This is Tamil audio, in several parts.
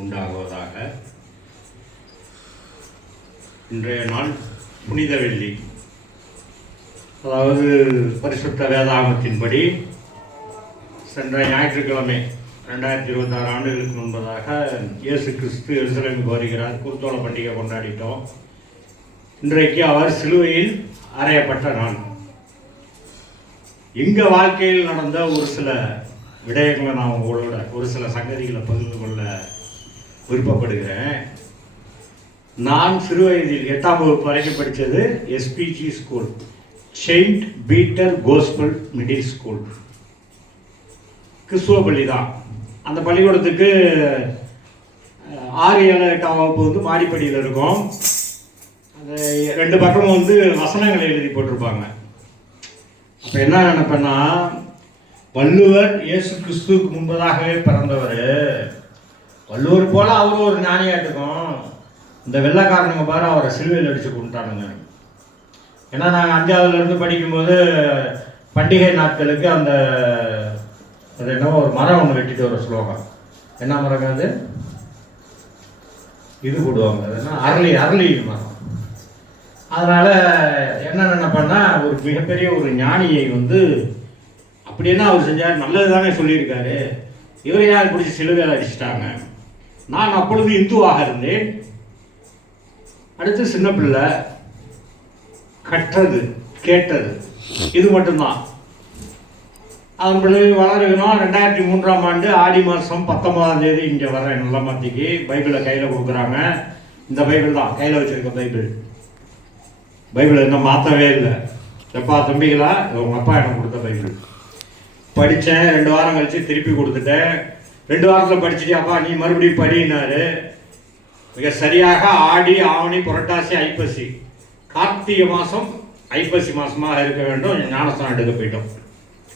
உண்டாகுவதாக. இன்றைய நாள் புனித வெள்ளி, அதாவது பரிசுத்த வேதாகமத்தின்படி சென்ற ஞாயிற்றுக்கிழமை 2026 ஆண்டுகளுக்கு முன்பதாக இயேசு கிறிஸ்து எருசலேமுக்கு வருகிறார். குருத்தோல பண்டிகை கொண்டாடிட்டோம். இன்றைக்கு அவர் சிலுவையில் அறையப்பட்ட நாள். எங்கள் வாழ்க்கையில் நடந்த ஒரு சில விடயங்களை நான் உங்களோட ஒரு சில சங்கதிகளை பகிர்ந்து கொள்ள விருப்பப்படுகிறேன். நான் சிறு வயதில் 8ஆம் வகுப்பு வரைக்கும் படித்தது SPG school, Saint Peter gospel middle school, கிறிஸ்துவ பள்ளி தான். அந்த பள்ளிக்கூடத்துக்கு 6, 7, 8ஆம் வகுப்பு மாடிப்படியில் இருக்கும். அந்த 2 பக்கமும் வசனங்களை எழுதி போட்டிருப்பாங்க. அப்போ என்ன நினைப்பேன்னா, வள்ளுவர் இயேசு கிறிஸ்துவுக்கு முன்பதாகவே பிறந்தவர். வள்ளுவர் போல அவரும் ஒரு ஞானியாட்டுக்கும். இந்த வெள்ளைக்காரனுங்க பாரு அவரை சிலுவையில் அடித்து கொண்டுட்டானுங்க. ஏன்னா நாங்கள் 5ஆவதுலேருந்து படிக்கும்போது பண்டிகை நாட்களுக்கு அது என்னவோ ஒரு மரம் ஒன்று வெட்டிட்டு ஒரு ஸ்லோகம். என்ன மரங்க அது? இது போடுவாங்க, அது என்ன, அரளி மரம். அதனால் என்ன நினைப்பேன்னா, ஒரு மிகப்பெரிய ஒரு ஞானியை அப்படின்னா அவர் செஞ்சார், நல்லது தானே சொல்லியிருக்காரு, இவரை யார் பிடிச்சி சிலுவையில் அடிச்சிட்டாங்க. நான் அப்பொழுது இந்துவாக இருந்தேன். அடுத்து சின்ன பிள்ளை, கற்றது கேட்டது இது மட்டும்தான். அதன் பிறகு வளருகிறோம். 2003ஆம் ஆண்டு ஆடி மாதம் 19ஆம் தேதி இங்கே வர்றேன். நல்ல மாத்திக்கு பைபிளை கையில் கொடுக்குறாங்க. இந்த பைபிள் தான் கையில் வச்சுருக்க பைபிள் இன்னும் மாற்றவே இல்லை. எப்பா தம்பிகளா, உங்கள் அப்பா எனக்கு கொடுத்த பைபிள் படித்தேன். 2 வாரம் கழித்து திருப்பி கொடுத்துட்டேன். 2 வாரத்தில் படிச்சுட்டு அப்பா நீ மறுபடியும் படினாரு. மிக சரியாக ஆடி, ஆவணி, புரட்டாசி, ஐப்பசி, கார்த்திகை மாதம் ஐப்பசி மாதமாக இருக்க வேண்டும். ஞானஸ்தானம் எடுக்க போயிட்டோம்.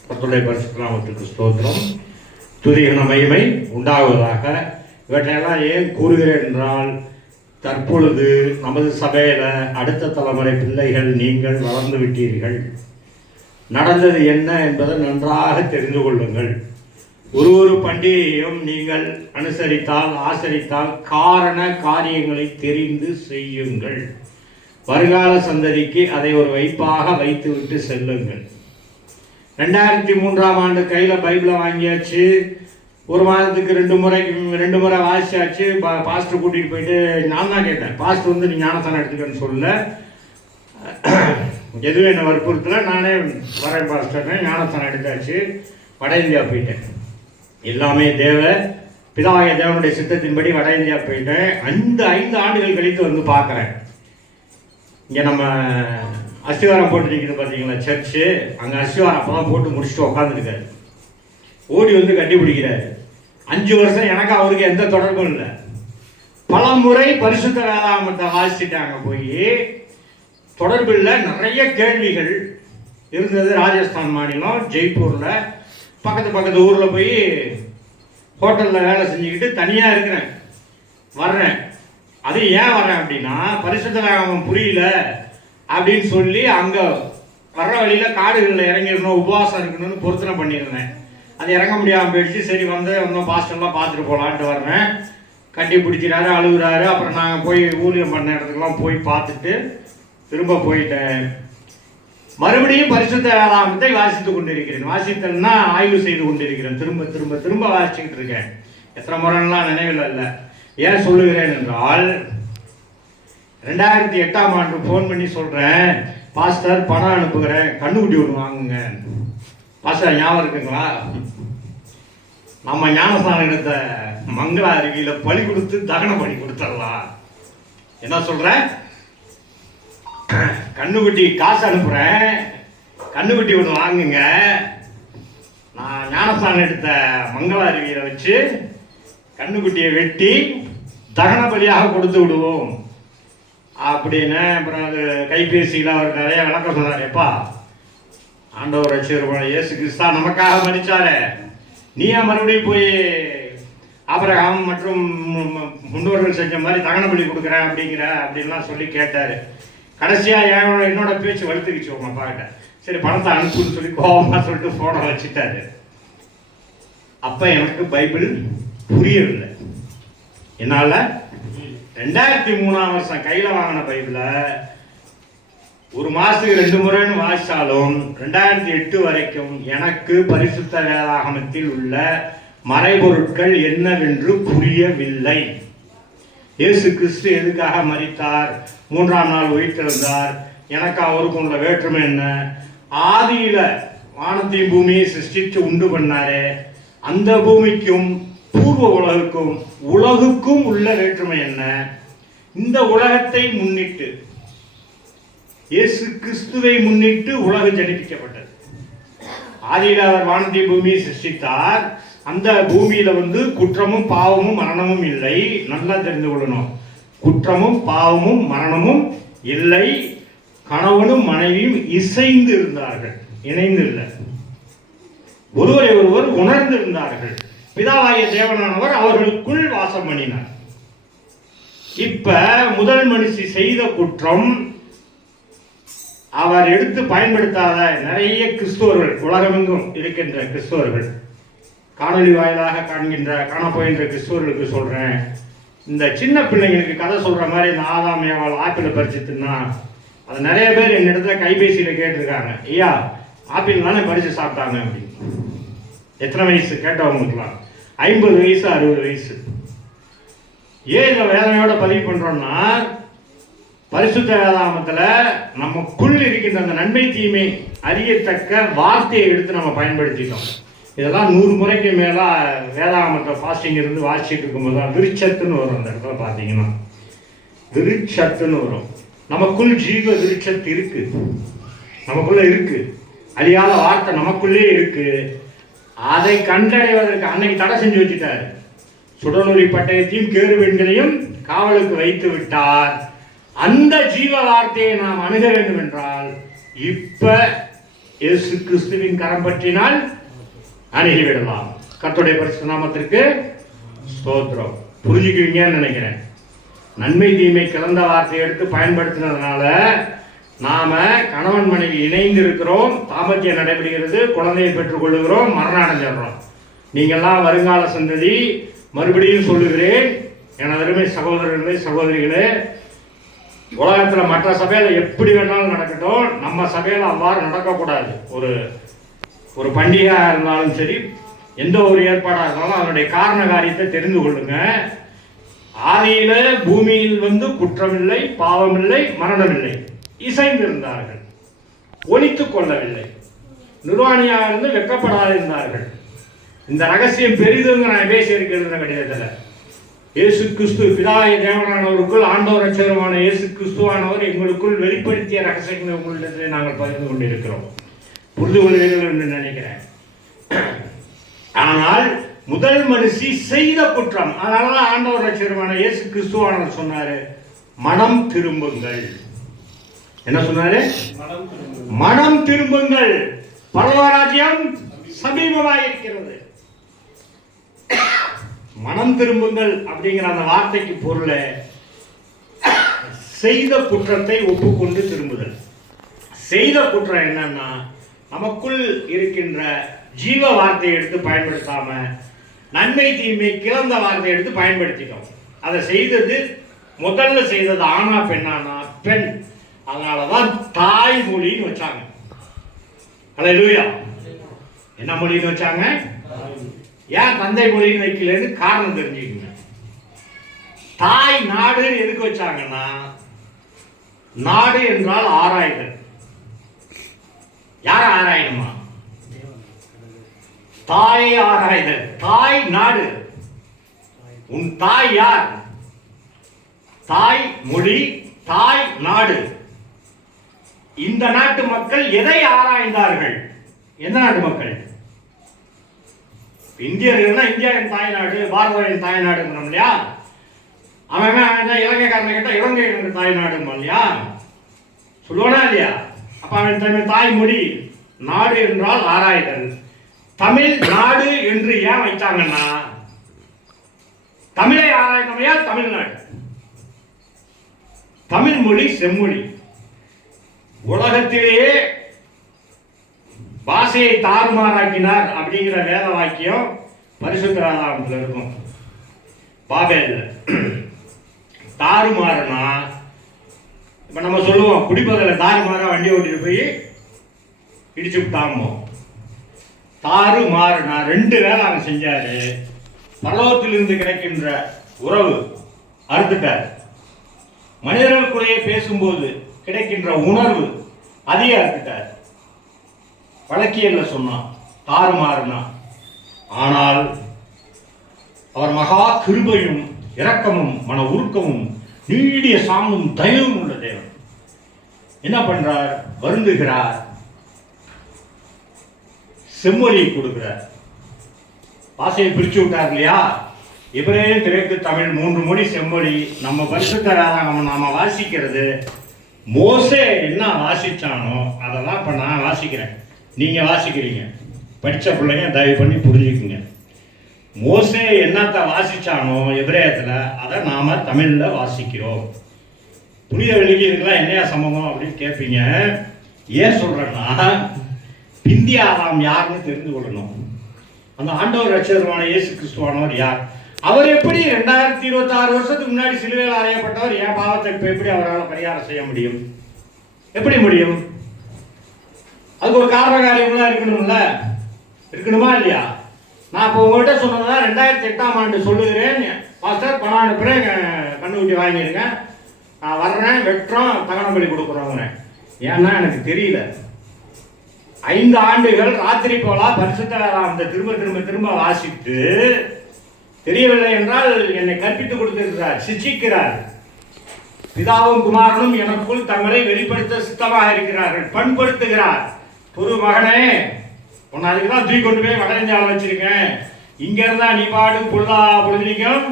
கர்த்தருடைய பரிசுத்த நாமத்துக்கு ஸ்தோத்திரம், துதிகன மகிமை உண்டாகுவதாக. இவற்றையெல்லாம் ஏன் கூறுகிறேன் என்றால், தற்பொழுது நமது சபையில் அடுத்த தலைமுறை பிள்ளைகள் நீங்கள் வளர்ந்து விட்டீர்கள். நடந்தது என்ன என்பதை நன்றாக தெரிந்து கொள்ளுங்கள். ஒரு பண்டிகையும் நீங்கள் அனுசரித்தால், ஆசரித்தால் காரண காரியங்களை தெரிந்து செய்யுங்கள். வருங்கால சந்ததிக்கு அதை ஒரு வைப்பாக வைத்துவிட்டு செல்லுங்கள். 2003ஆம் ஆண்டு கையில் பைபிளை வாங்கியாச்சு. ஒரு மாதத்துக்கு 2 முறை வாசிச்சாச்சு. பாஸ்டர் கூட்டிகிட்டு போயிட்டு நான் தான் கேட்டேன், பாஸ்டர் நீ ஞானஸ்தானம் எடுத்துக்கன்னு சொல்ல, எதுவும் என்னை வற்புறுத்தல, நானே வரேன் பாஸ்டர்னு ஞானஸ்தானம் எடுத்தாச்சு. வட இந்தியா போயிட்டேன். எல்லாமே பிதாவாகிய தேவனுடைய சித்தத்தின்படி வட இந்தியா போயிட்டேன். அந்த 5 ஆண்டுகள் கழித்து பார்க்குறேன். இங்கே நம்ம அஸ்திவாரம் போட்டு நிற்கிது பார்த்தீங்களா சர்ச்சு, அங்கே அஸ்திவாரம் அப்போ தான் போட்டு முடிச்சுட்டு உட்காந்துருக்காரு. ஓடி கட்டி பிடிக்கிறாரு. 5 வருஷம் எனக்கு அவருக்கு எந்த தொடர்பும் இல்லை. பல முறை பரிசுத்த வேதாகமத்தை வாசிச்சுட்டாங்க. போய் தொடர்பு இல்லை. நிறைய கேள்விகள் இருந்தது. ராஜஸ்தான் மாநிலம் ஜெய்ப்பூரில் பக்கத்து ஊரில் போய் ஹோட்டலில் வேலை செஞ்சுக்கிட்டு தனியாக இருக்கிறேன். வர்றேன். அது ஏன் வரேன் அப்படின்னா, பரிசுத்த வேதாகமம் புரியல அப்படின்னு சொல்லி அங்கே வர்ற வழியில் காடுகளில் இறங்கிடணும், உபவாசம் இருக்கணும்னு பொருத்தனை பண்ணியிருந்தேன். அது இறங்க முடியாமல் போயிடுச்சு. சரி ஒன்றும் பாஸ்டர்லாம் பார்த்துட்டு போகலான்ட்டு வர்றேன். கட்டி பிடிக்கிறாரு, அழுகுறாரு. அப்புறம் நாங்கள் போய் ஊழியம் பண்ண இடத்துக்குலாம் போய் பார்த்துட்டு திரும்ப போயிட்டேன். மறுபடியும் பரிசுத்த வேதாகமத்தை வாசித்து கொண்டிருக்கிறேன். வாசித்தல்னா ஆய்வு செய்து கொண்டிருக்கிறேன். திரும்ப திரும்ப திரும்ப வாசிச்சுக்கிட்டு இருக்கேன். எத்தனை முறைலாம் நினைவில் இல்லை. ஏன் சொல்லுகிறேன் என்றால், 2008ஆம் ஆண்டு ஃபோன் பண்ணி சொல்கிறேன், பாஸ்டர் பணம் அனுப்புகிறேன், கண்ணுக்குட்டி ஒன்று வாங்குங்க. பாஸ்டர் ஞாபகம் இருக்குங்களா, நம்ம ஞானஸ்தானம் எடுத்த மங்களா அருவியில் பலி கொடுத்து தகனம் பண்ணி கொடுத்துடலாம். என்ன சொல்கிறேன், கண்ணுக்குட்டி காசு அனுப்புகிறேன், கண்ணுக்குட்டி ஒன்று வாங்குங்க. நான் ஞானஸ்தானம் எடுத்த மங்களா அருவியில் வச்சு கண்ணுக்குட்டியை வெட்டி தகன பலியாக கொடுத்து விடுவோம் அப்படின்னு. அப்புறம் அது கைபேசியில் அவர் நிறைய விளக்கம் சொன்னார். எப்பா, ஆண்டவர் ரட்சகர் இயேசு கிறிஸ்து நமக்காக மரிச்சாரு, நீ ஏன் மறுபடியும் போய் ஆபிரகாம் மற்றும் முன்னோர்கள் செஞ்ச மாதிரி தகன பலி கொடுக்குறேன் அப்படின்லாம் சொல்லி கேட்டார். கடைசியாக என்னோட பேச்சு வலுத்துக்குச்சு உங்க அப்பா கிட்ட. சரி பணத்தை அனுப்புன்னு சொல்லி கோபமாக சொல்லிட்டு ஃபோனை வச்சுட்டாரு. அப்போ எனக்கு பைபிள் புரியவில்லை. என்னால் 2003ஆம் வருஷம் கையில் வாங்கின பைபிளை ஒரு மாதத்துக்கு 2 முறைன்னு வாசித்தாலும் 2008 வரைக்கும் எனக்கு பரிசுத்த வேதாகமத்தில் உள்ள மறைபொருட்கள் என்னவென்று புரியவில்லை. இயேசு கிறிஸ்து எதுக்காக மரித்தார், 3ஆம் நாள் உயிர்த்தெழுந்தார், எனக்கு அவருக்கு உள்ள வேற்றுமை என்ன, ஆதியில வானத்தையும் பூமியை சிருஷ்டித்து உண்டு பண்ணாரு, அந்த பூமிக்கும் பூர்வ உலகுக்கும் உள்ள வேற்றுமை என்ன, இந்த உலகத்தை முன்னிட்டு இயேசு கிறிஸ்துவை முன்னிட்டு உலகம் ஜனிப்பிக்கப்பட்டது. ஆதியில் அவர் வானத்தை பூமியை சிருஷ்டித்தார். அந்த பூமியில குற்றமும் பாவமும் மரணமும் இல்லை. நல்லா தெரிந்து கொள்ளணும், குற்றமும் பாவமும் மரணமும் இல்லை. கணவனும் மனைவியும் இசைந்து இருந்தார்கள், இணைந்து இல்லை, ஒருவரை ஒருவர் உணர்ந்து இருந்தார்கள். பிதாவாகிய தேவனானவர் அவர்களுக்குள் வாசம் பண்ணினார். இப்ப முதல் மனுஷி செய்த குற்றம் அவர் எடுத்து பயன்படுத்தாத நிறைய கிறிஸ்துவர்கள், உலகமெங்கும் இருக்கின்ற கிறிஸ்துவர்கள், காணொலி வாயிலாக காணப்போகின்ற கிறிஸ்துவர்களுக்கு சொல்றேன், இந்த சின்ன பிள்ளைங்களுக்கு கதை சொல்ற மாதிரி இந்த ஆதாம் ஏவாள் ஆப்பிளை பறிச்சுட்டுன்னா அது நிறைய பேர் என்னிடத்துல கைபேசியில கேட்டிருக்காங்க, ஐயா ஆப்பிள் தானே பறிச்சு சாப்பிட்டாங்க அப்படின்னு. எத்தனை வயசு கேட்டவங்களுக்குலாம் 50 வயசு 60 வயசு. ஏன் இந்த வேதனையோட பதிவு பண்றோம்னா, பரிசுத்த வேதாகமத்துல நமக்குள் இருக்கின்ற அந்த நன்மை தீமை அறியத்தக்க வார்த்தையை எடுத்து நம்ம பயன்படுத்திட்டோம். இதெல்லாம் 100 முறைக்கு மேல வேதாகமத்தை ஃபாஸ்டிங் இருந்து வாசிச்சுட்டு இருக்கும்போது தான் விருட்சத்துன்னு வரும். அந்த இடத்துல பார்த்தீங்கன்னா விருட்சத்துன்னு வரும். நமக்குள் ஜீவ விருட்சத்து இருக்கு, நமக்குள்ள இருக்கு, அழியாத வார்த்தை நமக்குள்ளே இருக்கு. அதை கண்டடைவதற்கு அன்னைக்கு தடை செஞ்சு வச்சுட்டார். சுடலொலி பட்டயத்தையும் கேருவெண்களையும் காவலுக்கு வைத்து விட்டார். அந்த ஜீவ வார்த்தையை நாம் அணுக வேண்டும் என்றால் இப்ப இயேசு கிறிஸ்துவின் கரம் பற்றினால் அணுகிவிடலாம். கர்த்தருடைய பரிசுத்த நாமத்திற்கு ஸ்தோத்திரம். புரிஞ்சுக்குவீங்கன்னு நினைக்கிறேன். நன்மை தீமை கலந்த வார்த்தையை எடுத்து பயன்படுத்தினதுனால நாம கணவன் மனைவி இணைந்து இருக்கிறோம், தாம்பத்தியம் நடைபெறுகிறது, குழந்தையை பெற்றுக் கொள்ளுகிறோம், மரணம் அடைஞ்சிடுறோம். நீங்கள்லாம் வருங்கால சந்ததி. மறுபடியும் சொல்லுகிறேன், எனது அருமை சகோதரர்களே சகோதரிகளே, உலகத்துல மற்ற சபையில எப்படி வேணாலும் நடக்கட்டும், நம்ம சபையில அவ்வாறு நடக்கக்கூடாது. ஒரு பண்டிகையா இருந்தாலும் சரி, எந்த ஒரு ஏற்பாடாக இருந்தாலும் அதனுடைய காரண காரியத்தை தெரிந்து கொள்ளுங்க. ஆதியில பூமியில் குற்றமில்லை, பாவமில்லை, மரணமில்லை, இசைந்திருந்தார்கள், ஒலித்துக் கொள்ளவில்லை, நிர்வாணியாக இருந்து வெக்கப்படாதிருந்தார்கள். இந்த ரகசியம் பெரிதுங்க. நான் பேசியிருக்கிற கடிதத்தில் இயேசு கிறிஸ்து பிதாய தேவனானவருக்குள் ஆண்டவர் ரட்சகருமான இயேசு கிறிஸ்துவானவர் எங்களுக்குள் வெளிப்படுத்திய ரகசியங்களை உங்களிடத்தில் நாங்கள் பகிர்ந்து கொண்டிருக்கிறோம். புரிந்து கொள்வீர்கள் என்று நினைக்கிறேன். ஆனால் முதல் மனுஷி செய்த குற்றம், அதனாலதான் ஆண்டவர் ரட்சகருமான இயேசு கிறிஸ்துவானவர் சொன்னாரு, மனம் திரும்புங்கள். என்ன சொன்னாரு? மனம் திரும்புங்கள், பரலோகராஜ்யம் சமீபமாயிருக்கிறது. மனம் திரும்புங்கள் அப்படிங்கிற அந்த வார்த்தைக்கு பொருள் செய்த குற்றத்தை ஒப்புக்கொண்டு திரும்புதல். செய்த குற்றம் என்னன்னா, நமக்குள் இருக்கின்ற ஜீவ வார்த்தையை எடுத்து பயன்படுத்தாம நன்மை தீமை கிளந்த வார்த்தையை எடுத்து பயன்படுத்திட்டோம். அதை செய்தது முதல்ல செய்தது ஆனா பெண்ணானா பெண். அதனாலதான் தாய்மொழின்னு வச்சாங்க. அல்லேலூயா. என்ன மொழின்னு வச்சாங்க? ஏன் தந்தை மொழின்னு வைக்கலன்னு காரணம் தெரிஞ்சுக்கங்க. தாய் நாடு எதுக்கு வச்சாங்கன்னா, நாடு என்றால் ஆராய்தல். யார ஆராயணுமா? தாயை ஆராய்தல். தாய் நாடு. உன் தாய் யார்? தாய் மொழி, தாய் நாடு. இந்த நாட்டு மக்கள் எதை ஆராய்ந்தார்கள்? எந்த நாட்டு மக்கள்? இந்தியர்கள்னா இந்தியாவின் தாய்நாடு, பாரதியின் தாய்நாடு இல்லையா? அவன் இலங்கைக்காரனை கேட்டா இலங்கை தாய்நாடு இல்லையா சொல்லுவானா இல்லையா? அப்ப அவன் தமிழ் தாய்மொழி. நாடு என்றால் ஆராய்தல். தமிழ் நாடு என்று ஏன் வைத்தாங்கன்னா, தமிழை ஆராய்ந்தமையா தமிழ்நாடு. தமிழ் மொழி செம்மொழி. உலகத்திலேயே பாஷையை தாறுமாறாக்கினார் அப்படிங்கிற வேத வாக்கியம் பரிசுத்த வேதாகமத்தில் இருக்கும். பாபேல்ல தாறுமாறுனா, இப்போ நம்ம சொல்லுவோம் குடிப்பதில் தாறுமாறா வண்டி ஓட்டிட்டு போய் இடிச்சு விட்டாமோ. தாறுமாறுனா 2 வேலை அவன் செஞ்சாரு. பரலோகத்திலிருந்து கிடைக்கின்ற உறவு அறுத்துட்டார். மனிதர்களுக்குள்ளேயே பேசும்போது கிடைக்கின்ற உணர்வு அதிக அறுத்துட்டார். வழக்கியல்ல சொன்னான் தாறுமாறுனா. ஆனால் அவர் மகா கிருபையும் இரக்கமும் மன உருக்கமும் நீடிய சாமும் தயவும் உள்ள தேவன். என்ன பண்றார்? வருந்துகிறார், செம்மொழி கொடுக்கிறார். பாசையை பிரிச்சு விட்டார் இல்லையா? எபிரேயம், கிரேக்கு, தமிழ் 3 மொழி செம்மொழி. நம்ம பரிசுத்த வேதாகமம் நாம வாசிக்கிறது, மோசே என்ன வாசிச்சானோ அதெல்லாம் இப்ப நான் வாசிக்கிறேன், நீங்க வாசிக்கிறீங்க. படிச்ச பிள்ளைங்க தயவு பண்ணி புரிஞ்சுக்குங்க. மோசே என்னத்தை வாசிச்சானோ எபிரேயத்துல, அதை நாம தமிழ்ல வாசிக்கிறோம். புனித வெளிக்கு இதுக்கெல்லாம் என்னையா சம்பவம் அப்படின்னு கேட்பீங்க. ஏன் சொல்றேன்னா, பிந்திய ஆதாம் யாருன்னு தெரிந்து கொள்ளணும். அந்த ஆண்டவர் ரட்சகருமான இயேசு கிறிஸ்துவானவர் யார்? அவர் எப்படி 2026 வருஷத்துக்கு முன்னாடி சிலுவையில் அறையப்பட்டவர் என் பாவத்தை எப்படி அவரால் பரிகாரம் செய்ய முடியும்? எப்படி முடியும்? அதுக்கு ஒரு காரண காரியம்லாம் இருக்கணும்ல, இருக்கணுமா இல்லையா? நான் இப்போ உங்கள்கிட்ட சொன்னதுனா 2008ஆம் ஆண்டு சொல்லுகிறேன், பாஸ்டர் பணம் அனுப்புகிறேன், கண்ணுக்குட்டி வாங்கிடுங்க, நான் வர்றேன், வெட்டுறோம், தகனம் பலி கொடுக்குறோங்க. ஏன்னா எனக்கு தெரியல. 5 ஆண்டுகள் ராத்திரி போலா பரிசுத்த வேதாகமத்தை திரும்ப திரும்ப திரும்ப வாசித்து தெரியவில்லை என்றால் என்னை கற்பித்துக் கொடுத்திருக்கிறார், சிச்சிக்கிறார். பிதாவும் குமாரனும் எனக்குள் தங்களை வெளிப்படுத்த சித்தமாக இருக்கிறார்கள், பண்படுத்துகிறார். ஒரு மகனே, உன்னை அதுக்குதான் தூக்கி கொண்டு போய் வட இந்தியாவில் வச்சிருக்கேன். இங்க இருந்தா நீ பாடு பொழுதுக்கும்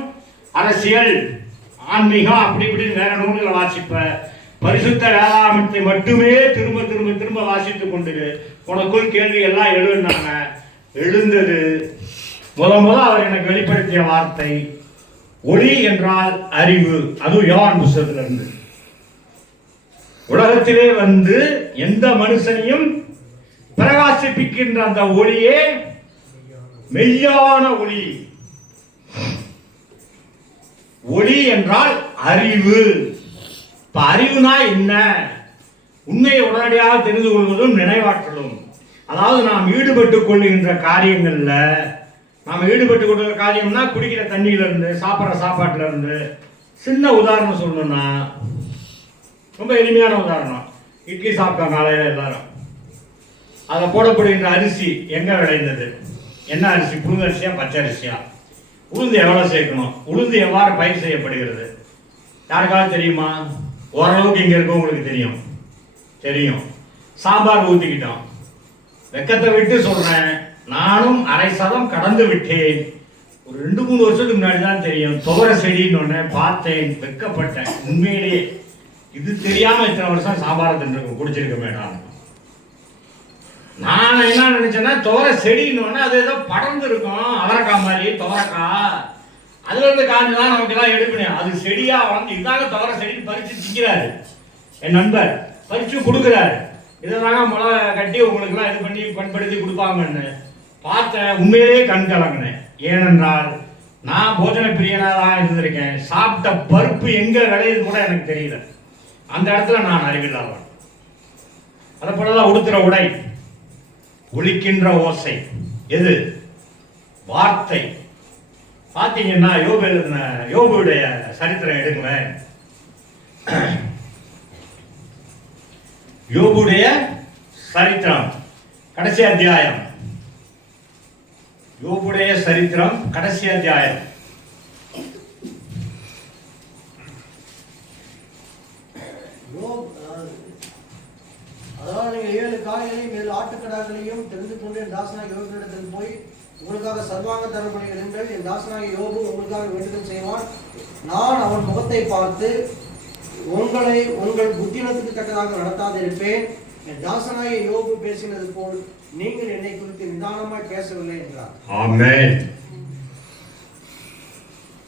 அரசியல், ஆன்மீகம் அப்படி இப்படின்னு வேற நூல்களை வாசிப்ப. பரிசுத்த வேதாகமத்தை மட்டுமே திரும்ப திரும்ப திரும்ப வாசித்துக் கொண்டு உனக்குள் கேள்வி எல்லாம் எழுந்தாங்க. எழுந்தது முத அவர் எனக்கு வெளிப்படுத்திய வார்த்தை ஒளி என்றால் அறிவு. அதுவும் யோவான் புத்தகத்திலிருந்து. உலகத்திலே வந்து எந்த மனுஷனையும் பிரகாசிப்பிக்கின்ற அந்த ஒளியே மெய்யான ஒளி. ஒளி என்றால் அறிவு. இப்ப அறிவுனா என்ன? உண்மையை உடனடியாக தெரிந்து கொள்வதும் நினைவாற்றலும். அதாவது நாம் ஈடுபட்டுக் கொள்ளுகின்ற காரியங்கள்ல, நாம் ஈடுபட்டுக் கொள்கிற காரியம்னா குடிக்கிற தண்ணியில இருந்து, சாப்பிட்ற சாப்பாட்டுல இருந்து. சின்ன உதாரணம் சொல்லணும்னா, ரொம்ப எளிமையான உதாரணம். இட்லி சாப்பிட்டோம் காலையில எல்லாரும். அதில் போடப்படுகின்ற அரிசி எங்க விளைந்தது? என்ன அரிசி? புழுங்க அரிசியா, பச்சை அரிசியா? உளுந்து எவ்வளவு சேர்க்கணும்? உளுந்து எவ்வாறு பயிர் செய்யப்படுகிறது? யாருக்காவது தெரியுமா? ஓரளவுக்கு இங்க இருக்கவங்களுக்கு தெரியும். தெரியும். சாம்பார் ஊத்திக்கிட்டோம். வெக்கத்தை விட்டு சொல்றேன், நானும் அரை சதம் கடந்து விட்டேன். ஒரு 2-3 வருஷத்துக்கு முன்னாடி தான் தெரியும். துவர செடின்னு ஒன்று பார்த்தேன், வெக்கப்பட்டேன். உண்மையிலேயே இது தெரியாம இத்தனை வருஷம் சாம்பாரை தின்னு குடிச்சிருக்க மேடம். நான் என்ன நினைச்சேன்னா, துவர செடின்னு அது ஏதோ படர்ந்து இருக்கும், அவரைக்காய் மாதிரி துவரக்காய். அதுல இருந்து காஞ்சு தான் நமக்கு எல்லாம் எடுக்கணும். அது செடியா வளர்ந்து இதாங்க துவர செடி பறிச்சு திங்கிறாரு என் நண்பர், பறிச்சு கொடுக்குறாரு. இதெல்லாம் முளை கட்டி உங்களுக்கு எல்லாம் இது பண்ணி பண்படுத்தி கொடுப்பாங்கன்னு பார்த்தேன். உண்மையிலேயே கண் கலங்கினேன். ஏனென்றால் நான் போஜன பிரியனா தான் இருந்திருக்கேன். சாப்பிட்ட பருப்பு எங்க விளையுது கூட எனக்கு தெரியல. அந்த இடத்துல நான் அறிவில்லாதவன். அதை போலதான் உடுத்துற உடை, ஒலிக்கின்ற ஓசை, எது? வார்த்தை. பாத்தீங்கன்னா யோபுடைய சரித்திரம் எடுங்களேன். யோபுடைய சரித்திரம் கடைசி அத்தியாயம். யோபுடைய சரித்திரம் கடைசி அத்தியாயம். அதாவது நீங்கள் 7 காளைகளையும் 7 ஆட்டுக்கடாக்களையும் தெரிந்து கொண்டு என் தாசனாகிய யோபுவிடத்தில் போய் உங்களுக்காக சர்வாங்க தரப்படுகிறீர்கள். என் தாசனாகிய யோபு உங்களுக்காக வேண்டுதல் செய்வான். நான் அவன் முகத்தை பார்த்து உங்களை உங்கள் புத்தினத்துக்கு தக்கதாக நடத்தாதிருப்பேன். என் தாசனாகிய யோபு பேசினது போல் நீங்கள் என்னை குறித்து நிதானமாய் பேசவில்லை என்றார். ஆமென்.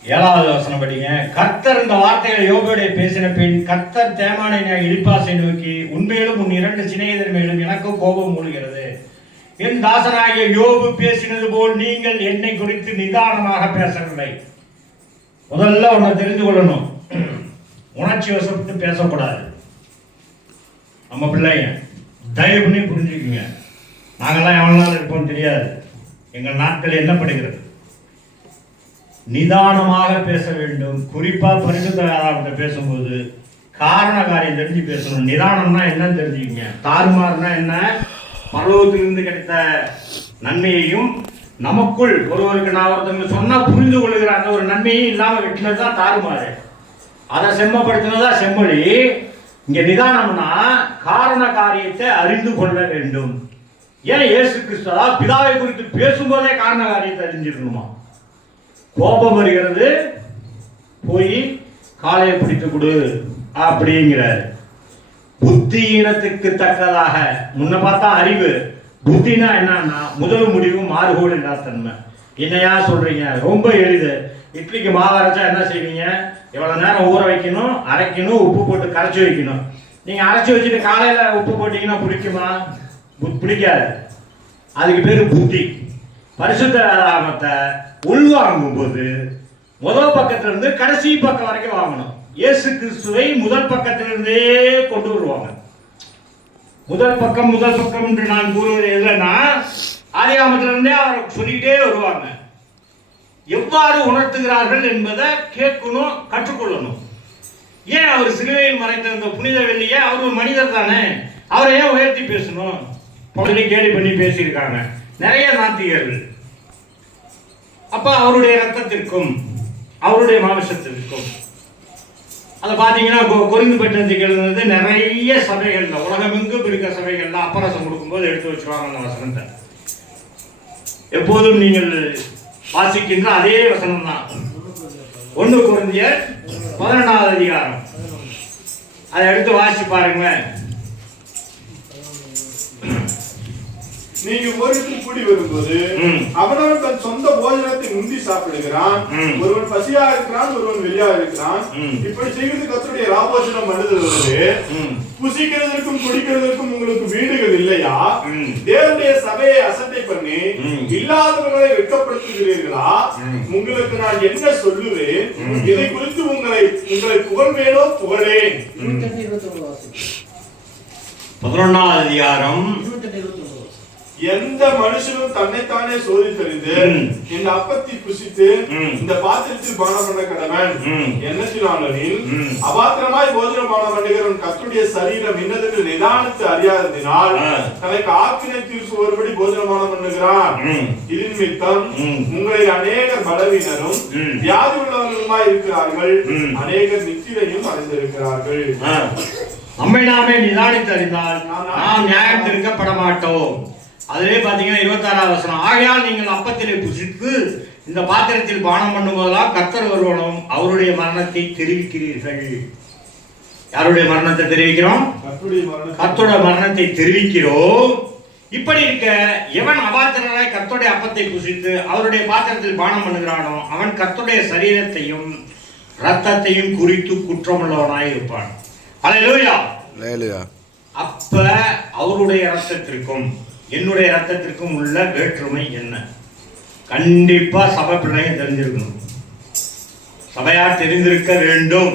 7வது வசனம் படிங்க. கர்த்தர் இந்த வார்த்தைகளை யோபுவோடு பேசின பின் கர்த்தர் தேமானை எலிப்பாசை நோக்கி, உண்மையிலும் உன் 2 சிநேகிதர் மேலும் எனக்கும் கோபம் மூழ்கிறது. என் தாசனாகிய யோபு பேசினது போல் நீங்கள் என்னை குறித்து நிதானமாக பேசவில்லை. முதல்ல ஒன்றை தெரிந்து கொள்ளணும், உணர்ச்சி வசப்பட்டு பேசக்கூடாது. நம்ம பிள்ளைங்க தயவு பண்ணி புரிஞ்சுக்குங்க. நாங்கள்லாம் எவ்வளோ நாள் இருப்போம் தெரியாது. எங்கள் நாட்கள் என்னப்படுகிறது. நிதானமாக பேச வேண்டும். குறிப்பாக பரிசுத்த வேதாகமத்தை பேசும்போது காரண காரியம் தெரிஞ்சு பேசணும். நிதானம்னா என்னன்னு தெரிஞ்சுக்கங்க. தாறுமாறுனா என்ன? பரலோகத்திலிருந்து கிடைத்த நன்மையையும் நமக்குள் ஒருவருக்கு நான் ஒருத்தவங்க சொன்னா புரிந்து கொள்ளுகிற அந்த ஒரு நன்மையும் இல்லாமல் விட்டுனது தான் தாறுமாறு. அதை செம்மப்படுத்தினதா செம்மொழி. இங்க நிதானம்னா காரண காரியத்தை அறிந்து கொள்ள வேண்டும். ஏன் இயேசு கிறிஸ்துவா பிதாவை குறித்து பேசும்போதே காரண காரியத்தை அறிஞ்சிருக்கணுமா? கோபம் வருகிறது, போய் காலையை பிடித்து கொடு அப்படிங்கிறாரு. புத்தியினத்துக்கு தக்கதாக முன்ன பார்த்தா அறிவு. புத்தினா என்னன்னா முதல் முடிவு மாறுகோள் இல்லா தன்மை. என்னையா சொல்றீங்க? ரொம்ப எளிது. இட்லிக்கு மாவு அரைச்சா என்ன செய்வீங்க? எவ்வளவு நேரம் ஊற வைக்கணும், அரைக்கணும், உப்பு போட்டு கரைச்சி வைக்கணும். நீங்க அரைச்சி வச்சுட்டு காலையில உப்பு போட்டீங்கன்னா பிடிக்குமா? பிடிக்காது. அதுக்கு பேரு புத்தி. பரிசுத்த வேதாகமத்தை உள்வாங்கும் போது முதல் பக்கத்துல இருந்து கடைசி பக்கம் வரைக்கும் வாங்கணும். இயேசு கிறிஸ்துவை முதல் பக்கத்திலிருந்தே கொண்டு வருவாங்க. முதல் பக்கம் என்று நான் கூறுவது எதுனா, ஆதியாகமத்திலிருந்தே அவரை சொல்லிக்கிட்டே வருவாங்க. எவ்வாறு உணர்த்துகிறார்கள் என்பதை கேட்கணும், கற்றுக்கொள்ளணும். ஏன் அவர் சிலுவையில் மறைத்த அந்த புனித வெள்ளியை, அவர் ஒரு மனிதர் தானே, அவரை ஏன் உயர்த்தி பேசணும்? பகுதி கேலி பண்ணி பேசியிருக்காங்க நிறைய நாத்திகர்கள். அப்ப அவருடைய ரத்தத்திற்கும் அவருடைய மாமிசத்திற்கும் அதை பார்த்தீங்கன்னா கொரிந்து பட்டணத்துக்கு எழுதுனது நிறைய சபைகள்ல உலகமெங்கும் இருக்க சபைகள்ல அப்பரசம் கொடுக்கும்போது எடுத்து வச்சுருவாங்க அந்த வசனத்தை. எப்போதும் நீங்கள் வாசிக்கின்ற அதே வசனம் தான். 1 கொரிந்தியர் 11வது அதிகாரம். அதை எடுத்து வாசிச்சு பாருங்க. நீங்க ஒருத்தர் கூடி வரும்போது அவனவன் தன் சொந்த போஜனத்தை முந்தி சாப்பிடுகிறான். ஒருவன் பசியா இருக்கிறான், ஒருவன் வெளியா இருக்கிறான். இப்படி செய்வது கர்த்தருடைய ராபோஜனம் பண்ணுவது. புசிக்கிறதற்கும் குடிக்கிறதற்கும் உங்களுக்கு வீடுகள் இல்லையா? தேவனுடைய சபையை அசட்டை பண்ணி இல்லாதவர்களை வெட்கப்படுத்துகிறீர்களா? உங்களுக்கு நான் என்ன சொல்லுவேன்? இதை குறித்து உங்களை புகழ்வேனோ புகழேன். 11வது அதிகாரம். எந்த மனுஷனும் தன்னைத்தானே சோதித்தறிந்து இந்த அப்பத்தை புசித்து இந்த பாத்திரத்தில் பானம் பண்ண கடவன். என்னத்தினாலெனில் அபாத்திரமாய் போஜனம் பானம் பண்ணுகிறவன் கர்த்தருடைய சரீரம் இன்னதென்று நிதானத்தை அறியாததினால் தனக்கு ஆக்கினை தீர்ப்பு ஒருபடி போஜனம் பானம் பண்ணுகிறான். இது நிமித்தம் உங்களில் அநேகர் பலவீனரும் வியாதி உள்ளவர்களுமாய் இருக்கிறார்கள், அநேகர் நித்திரையும் அடைந்திருக்கிறார்கள். நம்மை நாமே நிதானித்து அறிந்தால் நாம் நியாயம் தீர்க்கப்பட மாட்டோம். அதிலே பார்த்தீங்கன்னா 26வது வசனம். ஆகையால் நீங்கள் அப்பத்திலே புசித்து இந்த பாத்திரத்தில் பானம் பண்ணும் போதெல்லாம் கர்த்தர் வருவனும் அவருடைய மரணத்தை தெரிவிக்கிறீர்கள். யாருடைய மரணத்தை தெரிவிக்கிறோம்? கர்த்தருடைய மரணத்தை தெரிவிக்கிறோம். இப்படி இருக்க எவன் அபாத்திரராய் கர்த்தருடைய அப்பத்தை புசித்து அவருடைய பாத்திரத்தில் பானம் பண்ணுகிறானோ அவன் கர்த்தருடைய சரீரத்தையும் இரத்தத்தையும் குறித்து குற்றமுள்ளவனாய் இருப்பான். அல்லேலூயா. அப்ப அவருடைய இரத்தத்திற்கும் என்னுடைய இரத்தத்திற்கும் உள்ள வேற்றுமை என்ன? கண்டிப்பா சபை பிள்ளைங்க தெரிஞ்சிருக்கணும். சபையார் தெரிந்திருக்க வேண்டும்.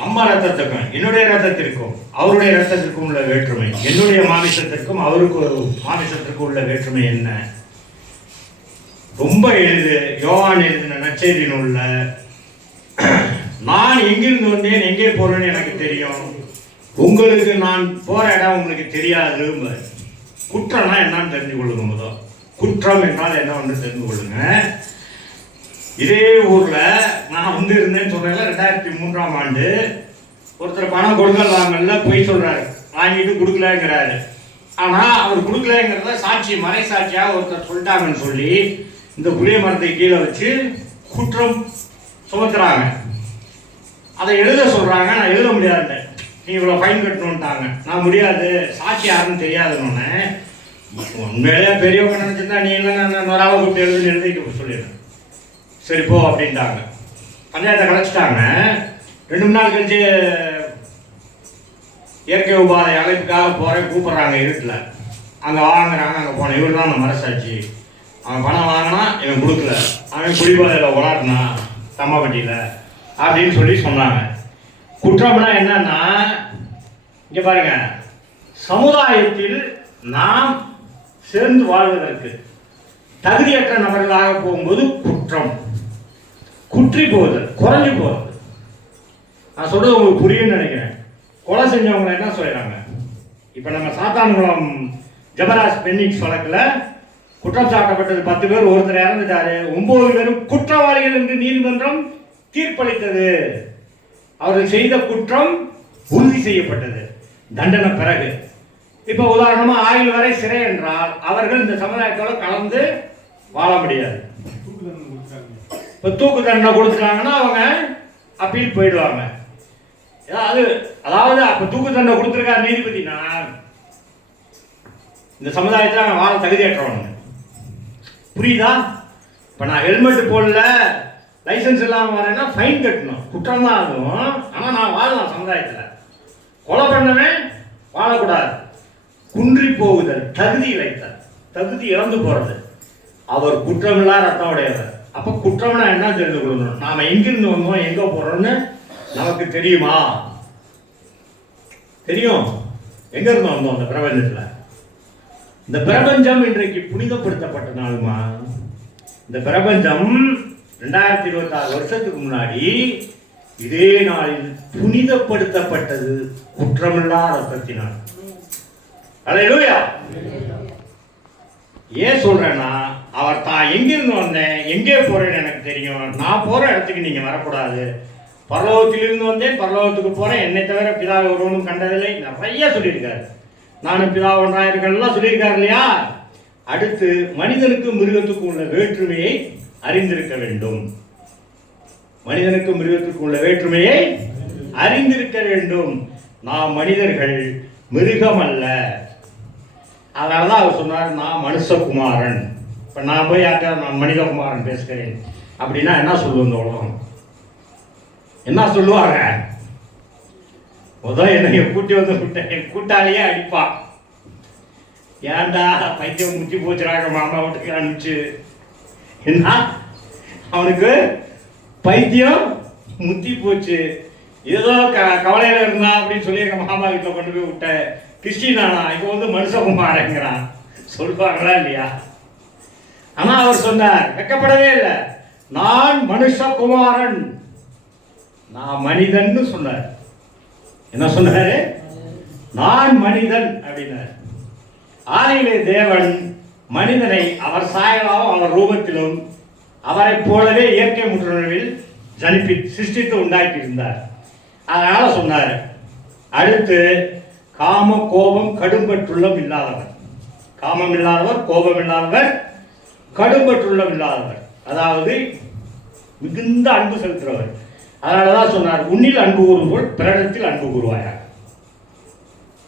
நம்ம இரத்தத்துக்கும் என்னுடைய இரத்தத்திற்கும் அவருடைய இரத்தத்திற்கும் உள்ள வேற்றுமை, என்னுடைய மாமிசத்திற்கும் அவருக்கு மாமிசத்திற்கும் உள்ள வேற்றுமை என்ன? ரொம்ப எளிது. யோவான் எழுதின நற்செய்தி நூல்ல நான் எங்கிருந்து வந்தேன் எங்கே போறேன்னு எனக்கு தெரியும், உங்களுக்கு நான் போற இடம் உங்களுக்கு தெரியாது. குற்றம்னா என்னன்னு தெரிஞ்சு கொள்ளுங்க. முதல் குற்றம் என்றால் என்ன ஒன்று தெரிந்து கொள்ளுங்க. இதே ஊர்ல நான் இருந்தேன்னு சொல்றேன். 2003ஆம் ஆண்டு ஒருத்தர் பணம் கொடுக்கல் வாங்கல போய் சொல்றாரு, வாங்கிட்டு கொடுக்கலங்கிறாரு. ஆனா அவர் கொடுக்கலங்கிறத சாட்சி மறை சாட்சியா ஒருத்தர் சொல்லிட்டாங்கன்னு சொல்லி இந்த புளிய மரத்தை கீழே வச்சு குற்றம் சுமத்துறாங்க. அதை எழுத சொல்றாங்க. நான் எழுத முடியாது, நீ இவ்வளோ ஃபைன் கட்டணுன்ட்டாங்க. நான் முடியாது, சாட்சி யாருன்னு தெரியாதுன்னு. உண்மையிலே பெரியவங்க நினைச்சிருந்தா நீ என்ன நொறாவை கூப்பிட்டு எழுதிக்க சொல்லிடுறேன். சரி போ அப்படின்ட்டாங்க. பஞ்சாயத்தை கலைச்சிட்டாங்க. 2 நாள் கழிச்சு இயற்கை உபாதை அழைப்புக்காக போகிறேன், கூப்பிட்றாங்க இருட்டில். அங்கே வாங்குறாங்க. அங்கே போனேன். இவர் தான் அந்த மனசாட்சி. அவன் பணம் வாங்கினா இவன் கொடுக்கல, அவன் குடிபாதையில் உலாட்டினா தம்மபட்டியில் அப்படின்னு சொல்லி சொன்னாங்க. குற்றம்னா என்னன்னா, இங்க பாருங்க, சமுதாயத்தில் நாம் சேர்ந்து வாழ்வதற்கு தகுதியற்ற நபர்களாக போகும்போது குற்றம், குற்றி போகுதல், குறைஞ்சு போகிறது. நான் சொல்றது உங்களுக்கு புரியும்னு நினைக்கிறேன். கொலை செஞ்சவங்களை என்ன சொல்றாங்க? இப்ப நம்ம சாத்தான்குளம் ஜபராஜ் பென்னிக்ஸ் வழக்குல குற்றம் சாட்டப்பட்டது 10 பேர், ஒருத்தர் இறந்துட்டாரு. 9 பேரும் குற்றவாளிகள் என்று நீதிமன்றம் தீர்ப்பளித்தது. அவர்கள் செய்த குற்றம் உறுதி செய்யப்பட்டது தண்டனை பிறகு. இப்ப உதாரணமா ஆயுள் வரை சிறை என்றால் அவர்கள் இந்த சமுதாயத்தோட கலந்து வாழ முடியாது. இப்ப தூக்கு தண்டனை கொடுத்துட்டாங்கன்னா அவங்க அப்பீல் போயிடுவாங்க. அதாவது அப்ப தூக்கு தண்டனை கொடுத்துருக்காரு நீதிபதினா இந்த சமுதாயத்தில் அவன் வாழ தகுதியற்றவனுங்க. புரியுதா? இப்ப நான் ஹெல்மெட் போடல, லைசன்ஸ் இல்லாமல் வரேன்னா ஃபைன் கட்டணும், குற்றம் தான் ஆகும். ஆனால் நான் வாழலாம் சமுதாயத்தில். கொலை பண்ணவன் வாழக்கூடாது. குன்றி போகுதல், தகுதி இழைத்தல், தகுதி இழந்து போறது, அவர் குற்றமில்லா ரத்தம் உடையவர். அப்போ குற்றம்னா என்ன தெரிந்து கொள்ளணும். நாம் எங்கிருந்து வந்தோம், எங்கே போகிறோம்னு நமக்கு தெரியுமா? தெரியும். எங்க இருந்து வந்தோம் அந்த பிரபஞ்சத்தில்? இந்த பிரபஞ்சம் இன்றைக்கு புனிதப்படுத்தப்பட்ட நாளுமா? இந்த பிரபஞ்சம் 2026 வருஷத்துக்கு முன்னாடி இதே நாளில் புனிதப்படுத்தப்பட்டது குற்றமில்லா ரத்தத்தினால். அல்லேலூயா. ஏன் சொல்றேன்னா, அவர் தான் எங்கிருந்து வந்தேன், எங்கே போறேன்னு எனக்கு தெரியும், நான் போற இடத்துக்கு நீங்க வரக்கூடாது, பரலோகத்திலிருந்து வந்தேன், பரலோகத்துக்கு போறேன், என்னை தவிர பிதாவை ஒருவனும் கண்டதில்லை, நிறைய சொல்லியிருக்காரு. நானும் பிதா ஒன்றாயிருக்கெல்லாம் சொல்லியிருக்காரு இல்லையா? அடுத்து மனிதனுக்கு மிருகத்துக்கு உள்ள வேற்றுமையை அறிந்திருக்க வேண்டும். மனிதனுக்கு மிருகத்துக்கு உள்ள வேற்றுமையை அறிந்திருக்க வேண்டும். நாம் மனிதர்கள், மிருகம் அல்ல. அதனாலதான் அவர் சொன்னார், நான் மனுஷகுமாரன். இப்ப நான் போய் யார்கிட்ட நான் மனிதகுமாரன் பேசுகிறேன் அப்படின்னா என்ன சொல்லுவோம்? இந்த உலகம் என்ன சொல்லுவாங்க? முதல் என்னைய கூட்டி வந்து என் கூட்டாளியே அடிப்பான். ஏன்டா பைத்தியம் முத்தி போச்சுறாங்க மாமா வீட்டுக்கு அனுப்பிச்சு. என்ன அவனுக்கு பைத்தியம் முத்தி போச்சு, ஏதோ கவலையில இருந்தா அப்படின்னு சொல்லி எங்க மாமா வீட்டில் கொண்டு போய் விட்டேன். கிறிஸ்டினானா இப்போ வந்து மனுஷகுமாரங்கிறான். சொல்லுவாங்களா இல்லையா? ஆனா அவர் சொன்னார், வெக்கப்படவே இல்லை, நான் மனுஷகுமாரன், நான் மனிதன் சொன்னார். என்ன சொன்னாரு? நான் மனிதன் அப்படின்னார். ஆதியிலே தேவன் மனிதனை அவர் சாயலாகவும் அவர் ரூபத்திலும் அவரை போலவே இயற்கை முற்றுணர்வில் சிருஷ்டித்து உண்டாக்கி இருந்தார். அதனால சொன்னார், அடுத்து காம கோபம் கடும்பற்றுள்ளம் இல்லாதவர், காமம் இல்லாதவர், கோபம் இல்லாதவர், கடும்பற்றுள்ளம் இல்லாதவர், அதாவது மிகுந்த அன்பு செலுத்துறவர். அதனாலதான் சொன்னார், உன்னில் அன்பு கூறும்போல் பிறரிடத்தில் அன்பு கூறுவாயா.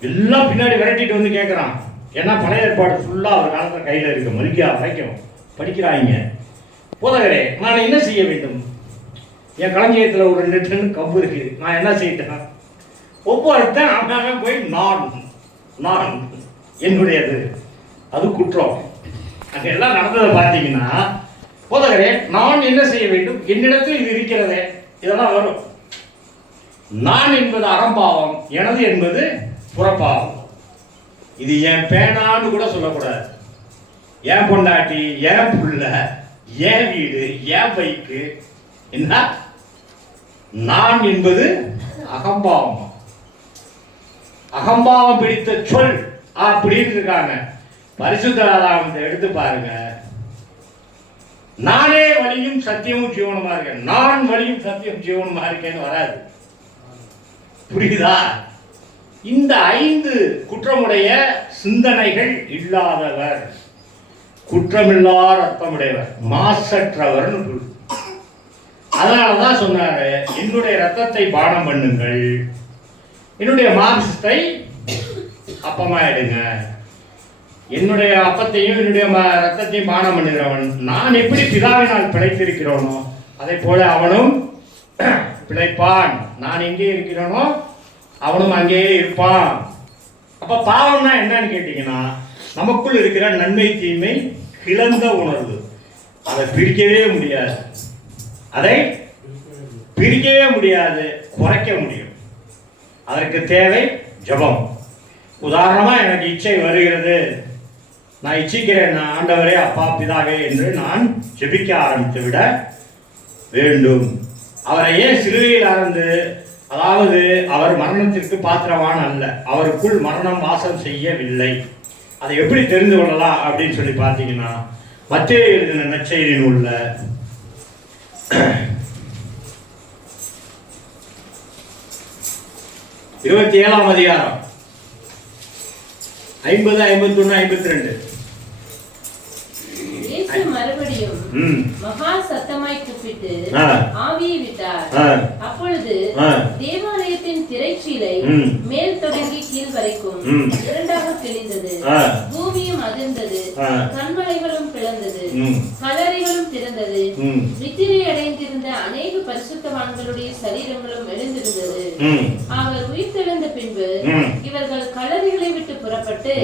எல்லாம் பின்னாடி விரட்டிட்டு வந்து கேட்கிறான். ஏன்னா பழைய ஏற்பாடு ஃபுல்லா அவர் காலத்தில் கையில் இருக்கு, மலிக்கா வரைக்கும் படிக்கிறாங்க. போதகரே, நான் என்ன செய்ய வேண்டும்? என் களஞ்சியத்தில் ஒரு 2 டன் கம்பு இருக்கு, நான் என்ன செய்யிட்டேன்? ஒவ்வொருத்தன் அவன் போய் நான் என்னுடையது, அது குற்றம். அங்க எல்லாம் நடந்ததை பார்த்தீங்கன்னா, போதகரே நான் என்ன செய்ய வேண்டும், என்னிடத்தில் இது இருக்கிறதே, இதெல்லாம் வரும். நான் என்பது அகம்பாவம், எனது என்பது புறப்பாவம். இது என் பேனான்னு கூட சொல்லக்கூடாது. என் பொண்டாட்டி, என் புள்ள, என் வீடு, என் பைக்கு, என்ன? நான் என்பது அகம்பாவம். அகம்பாவம் பிடித்த சொல் அப்படின்னு இருக்காங்க. பரிசுத்த வேதாகமத்தை எடுத்து பாருங்க. நானே வழியும் சத்தியமும் ஜீவனுமா இருக்கேன், நான் வழியும் சத்தியம் ஜீவனுமா இருக்கேன்னு வராது. புரியுதா? இந்த 5 குற்றமுடைய சிந்தனைகள் இல்லாதவர், குற்றமில்லா ரத்தமுடையவர், மாசற்றவர். அதனாலதான் சொன்னாரு, என்னுடைய ரத்தத்தை பானம் பண்ணுங்கள், என்னுடைய மாம்சத்தை அப்பமா எடுங்க. என்னுடைய அப்பத்தையும் என்னுடைய ரத்தத்தையும் பானம் பண்ணுகிறவன் நான் எப்படி பிதாவினால் பிழைத்திருக்கிறோனோ அதை போல அவனும் பிழைப்பான். நான் எங்கே இருக்கிறானோ அவனும் அங்கேயே இருப்பான். அப்ப பாவம்னா என்னன்னு கேட்டீங்கன்னா, நமக்குள் இருக்கிற நன்மை தீமை கிளந்த உணர்வு. அதை பிரிக்கவே முடியாது, அதை பிரிக்கவே முடியாது, குறைக்க முடியும். அதற்கு தேவை ஜெபம். உதாரணமா எனக்கு இச்சை வருகிறது, நான் இச்சிக்கிறேன், நான் ஆண்டவரே அப்பா பிதாவே என்று நான் ஜெபிக்க ஆரம்பித்து விட வேண்டும். அவரை ஏன் சிலுவையில் அறந்து, அதாவது அவர் மரணத்திற்கு பாத்திரவான் அல்ல, அவருக்குள் மரணம் வாசம் செய்யவில்லை. அதை எப்படி தெரிந்து கொள்ளலாம் அப்படின்னு சொல்லி பார்த்தீங்கன்னா, மத்தேயு எழுதின நற்செய்தி நூல்ல 27ஆம் அதிகாரம் 50, 51, 52. இயேசு மறுபடியும் மகா சத்தமாய் கூப்பிட்டு ஆவியை விட்டார். அப்பொழுது தேவாலயத்தின் திரைச்சீலை மேல் தொடங்கி கீழ் வரைக்கும் இரண்டாக கிழிந்தது. பூமியும் அதிர்ந்தது, கண்மலைகளும் பிளந்தது, கல்லறைகளும் திறந்தது. நித்திரை அடைந்திருந்த அநேக பரிசுத்தவான்களுடைய சரீரங்களும் எழுந்திருந்தது. அவர் உயிர்த்தெழுந்த பின்பு இவர்கள் கல்லறைகளை விட்டு புறப்பட்டு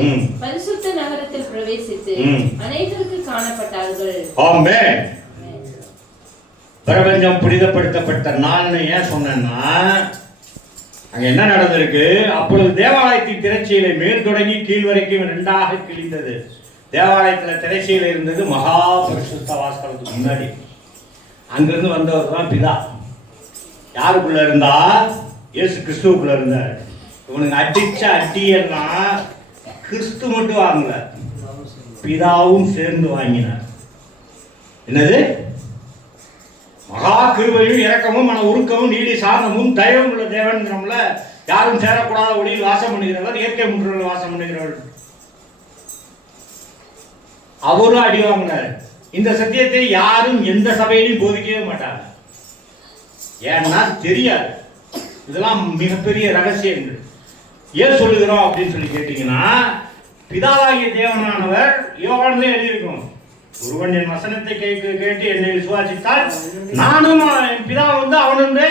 பரிசுத்த நகரத்தில் பிரவேசித்து அநேகருக்கு காணப்பட்டார்கள். ஆமென். பிரபஞ்சம் புனிதப்படுத்தப்பட்ட நாள்னு ஏன் சொன்னா, அங்க என்ன நடந்திருக்கு? அப்பொழுது தேவாலயத்தின் திரைச்சீலை மேல் தொடங்கி கீழ் வரைக்கும் இரண்டாக கிழிந்தது. தேவாலயத்துல திரைச்சீலை இருந்தது மகா பரிசுத்த வாசலுக்கு முன்னாடி. அங்கிருந்து வந்தவர் தான் பிதா. யாருக்குள்ள இருந்தா? இயேசு கிறிஸ்துவுக்குள்ள இருந்தார். இவனுக்கு அடிச்ச அடியெல்லாம் கிறிஸ்து மட்டும் வாங்கல, பிதாவும் சேர்ந்து வாங்கினார். என்னது? மகா கிருபையும் இரக்கமும் மன உருக்கமும் நீடி சாந்தமும் தயவும் உள்ள தேவன்கிறோம்ல. யாரும் சேரக்கூடாத ஒளியில் வாசம் பண்ணுகிறவர், இயற்கை முன்றுகள் வாசம் பண்ணுகிறவர். அவரும் அடி வாங்கினார். இந்த சத்தியத்தை யாரும் எந்த சபையிலும் போதிக்கவே மாட்டாங்க. ஏன்னா தெரியாது. இதெல்லாம் மிகப்பெரிய ரகசியங்கள். ஏன் சொல்லுகிறோம் அப்படின்னு சொல்லி கேட்டீங்கன்னா, பிதாவாகிய தேவனானவர் யோவானிலே எழுதியிருக்கும், ஒருவன் என் வசனத்தை கேட்டு என்னை விசுவாசித்தால் நானும் என் பிதா வந்து அவனுடைய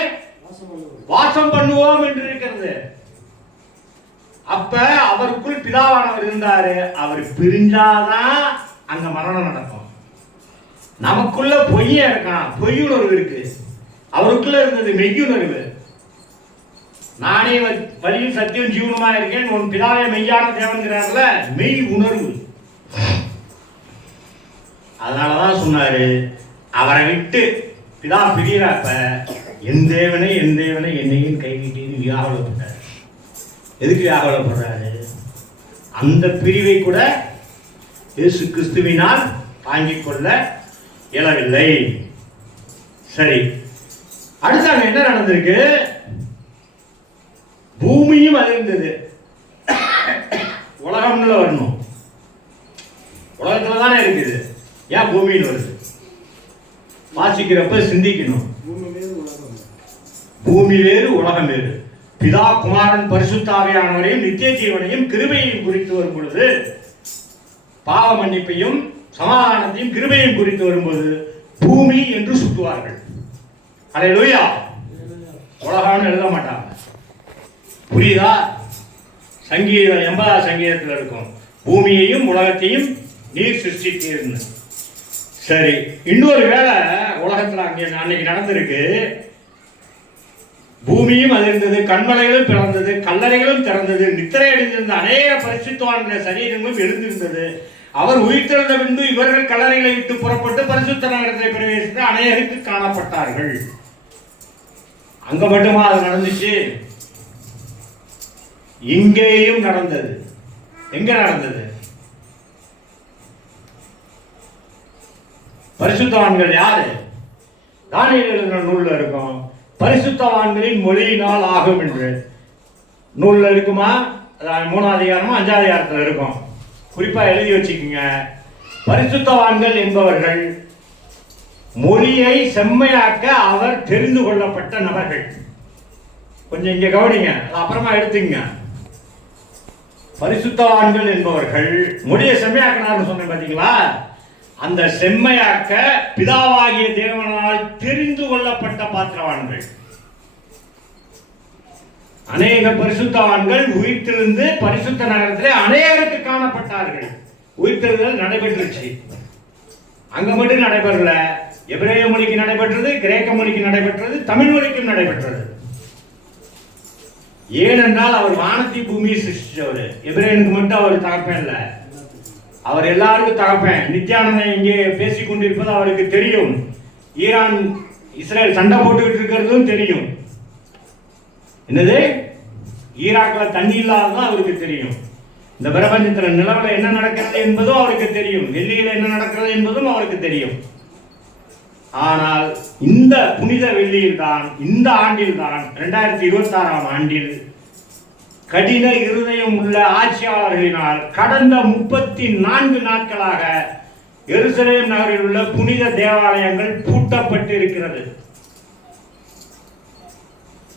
வாசம் பண்ணுவோம் என்று இருக்கிறது. அப்ப அவருக்குள் பிதாவானவர் இருந்தாரு. அவர் பிரிஞ்சாதான் அங்க மரணம் நடக்கும். நமக்குள்ள பொய்ய இருக்கான், பொய்யுணர்வு இருக்கு. அவருக்குள்ள இருந்தது மெய்யுணர்வு. நானே வழியும் சத்தியம் ஜீவனுமா இருக்கேன், உன் பிதாவே மெய்யான தேவன்கிறார்ல, மெய் உணர்வு. அதனாலதான் சொன்னாரு, அவரை விட்டு பிதா பிரியறப்ப என் தேவனை என்னையும் கைவிட்டேன்னு வியாகுலப்பட்டார். எதுக்கு வியாகுலப்படுறாரு? அந்த பிரிவை கூட இயேசு கிறிஸ்துவினால் தாங்கிக் கொள்ள இயலவில்லை. சரி, அடுத்தாங்க என்ன நடந்திருக்கு? பூமியும் அதிர்ந்தது. உலகம்ல வரணும், உலகத்துல தானே இருக்குது. ஏன் பூமியில் வருது? வாசிக்கிறப்ப சிந்திக்கணும். பூமி வேறு உலகம் வேறு. பிதா குமாரன் பரிசுத்த ஆவியானவரையும் நித்திய ஜீவனையும் கிருபையையும் குறித்து வரும் பொழுது, பாவ மன்னிப்பையும் சமாதானத்தையும் கிருபையையும் குறித்து வரும்போது பூமி என்று சுட்டுவார்கள். அல்லேலூயா. உலகம்னு எழுத மாட்டாங்க. புரியுதா? சங்கீதம் 80ஆம் சங்கீதத்தில் இருக்கும், பூமியையும் உலகத்தையும் நீர் சிருஷ்டித்தீர்னு. சரி, இன்னொரு வேளை உலகத்துல அன்னைக்கு நடந்திருக்கு. பூமியும் அதிர்ந்தது, கண்மலைகளும் பிளந்தது, கல்லறைகளும் திறந்தது, நித்திரை அடைந்திருந்த அநேக பரிசுத்தவான்கள சரீரங்களும் எழுந்திருந்தது. அவர் உயிர்த்தெழுந்த பின்பு இவர்கள் கல்லறைகளை விட்டு புறப்பட்டு பரிசுத்த நகரத்தை பிரவேசித்து அநேகருக்கு காணப்பட்டார்கள். அங்க மட்டுமா அது நடந்துச்சு? இங்கேயும் நடந்தது. எங்க நடந்தது? பரிசுத்தவான்கள் யாரு? தானியேல் எழுதின நூல்ல இருக்கும், பரிசுத்தவான்களின் மொழியினால் ஆகும் என்று நூல்ல இருக்குமா? 3ஆம் அதிகாரமும் 5ஆம் அதிகாரத்தில் இருக்கும். குறிப்பா எழுதி வச்சுக்கோங்க. பரிசுத்தவான்கள் என்பவர்கள் மொழியை செம்மையாக்க அவர் தெரிந்து கொள்ளப்பட்ட நபர்கள். கொஞ்சம் இங்க கவனிங்க, அப்புறமா எடுத்துங்க. பரிசுத்தவான்கள் என்பவர்கள் மொழியை செம்மையாக்கினார்னு சொன்னேன் பாத்தீங்களா? அந்த செம்மையாக்க பிதாவாகிய தேவனால் தெரிந்து கொள்ளப்பட்ட பாத்திரவான்கள். அநேக பரிசுத்தவான்கள் உயிர்த்தெழுந்து பரிசுத்த நகரத்திலே அநேகருக்கு காணப்பட்டார்கள். உயிர்த்தெழுதல் நடைபெற்றுச்சு. அங்க மட்டும் நடைபெறல, எபிரேய மொழிக்கு நடைபெற்றது, கிரேக்க மொழிக்கு நடைபெற்றது, தமிழ் மொழிக்கும் நடைபெற்றது. ஏனென்றால் அவர் வானத்தை பூமியை சிருஷ்டிச்சவர். எபிரேயனுக்கு மட்டும் அவர் தகப்பன் இல்லை, அவர் எல்லாருக்கும் தகப்பன். நித்யானந்தன் இங்கே பேசிக் கொண்டிருப்பது அவருக்கு தெரியும். ஈரான் இஸ்ரேல் சண்டை போட்டுக்கிட்டு இருக்கிறதும் தெரியும். என்னது, ஈராக்ல தண்ணி இல்லாததும் அவருக்கு தெரியும். இந்த பிரபஞ்சத்தில் நிலவில் என்ன நடக்கிறது என்பதும் அவருக்கு தெரியும். வெள்ளியில் என்ன நடக்கிறது என்பதும் அவருக்கு தெரியும். ஆனால் இந்த புனித வெள்ளியில் தான், இந்த ஆண்டில் தான், 2026ஆம் ஆண்டில் கடின இருதயம் உள்ள ஆட்சியாளர்களினால் கடந்த 34 நாட்களாக எருசலேம் நகரில் உள்ள புனித தேவாலயங்கள் பூட்டப்பட்டு இருக்கிறது.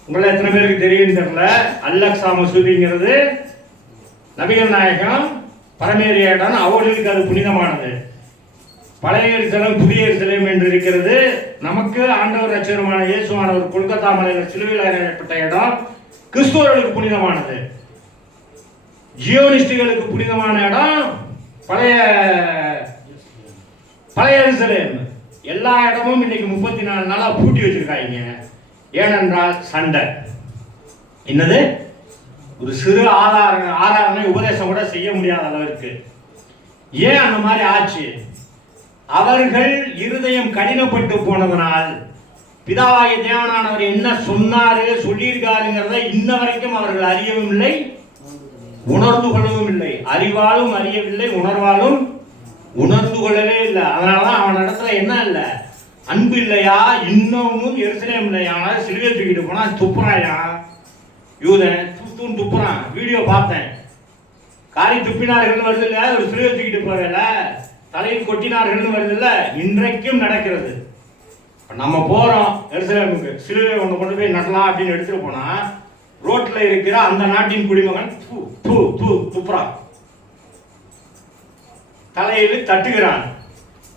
உங்களை எத்தனை பேருக்கு தெரியும் தெரியல, அல்-அக்ஸா மசூதிங்கிறது நபிகள் நாயகம் பரமேறிய இடம், அவர்களுக்கு அது புனிதமானது. பழைய எருசலேம், புதிய எருசலேம் என்று இருக்கிறது. நமக்கு ஆண்டவர் ரட்சகருமான இயேசுவானவர் கொல்கத்தா மலையில் சிலுவையில் அறையப்பட்ட இடம் கிறிஸ்துவர்களுக்கு புனிதமானது. ஜியோனிஸ்டுகளுக்கு புனிதமான இடம் பழைய எருசலேம். எல்லா இடமும் இன்னைக்கு 34 நாளா பூட்டி வச்சிருக்காங்க. ஏனென்றால் சண்டை. என்னது, ஒரு சிறு ஆராதனை உபதேசம் கூட செய்ய முடியாத அளவிற்கு. ஏன் அந்த மாதிரி ஆச்சு? அவர்கள் இருதயம் கடினப்பட்டு போனதனால் பிதாவாகிய தேவனானவர் என்ன சொன்னாரு, சொல்லியிருக்காருங்கிறத இன்ன வரைக்கும் அவர்கள் அறியவும் இல்லை, உணர்ந்து கொள்ளவும் இல்லை. அறிவாலும் அறியவில்லை, உணர்வாலும் உணர்ந்து கொள்ளவே இல்லை. அதனாலதான் அவன் இடத்துல என்ன இல்லை, அன்பு இல்லையா, இன்னமும் எருசலேம் இல்லையா, சிலுவை தூக்கிட்டு போனா துப்புறாயா யூதன், துப்புறான். வீடியோ பார்த்தேன். காரி துப்பினார்கள் வருது இல்ல, ஒரு சிலுவை தூக்கிட்டு போகல, தலையில் கொட்டினார்கள் வருது இல்ல, இன்றைக்கும் நடக்கிறது. நம்ம போறோம் எருசலேமுக்கு, சிலுவை ஒன்று கொண்டு போய் நடலாம் அப்படின்னு எடுத்துட்டு போனா ரோட்ல இருக்கிற அந்த நாட்டின் குடிமகன் துப்புறான், தலையில் தட்டுகிறான்.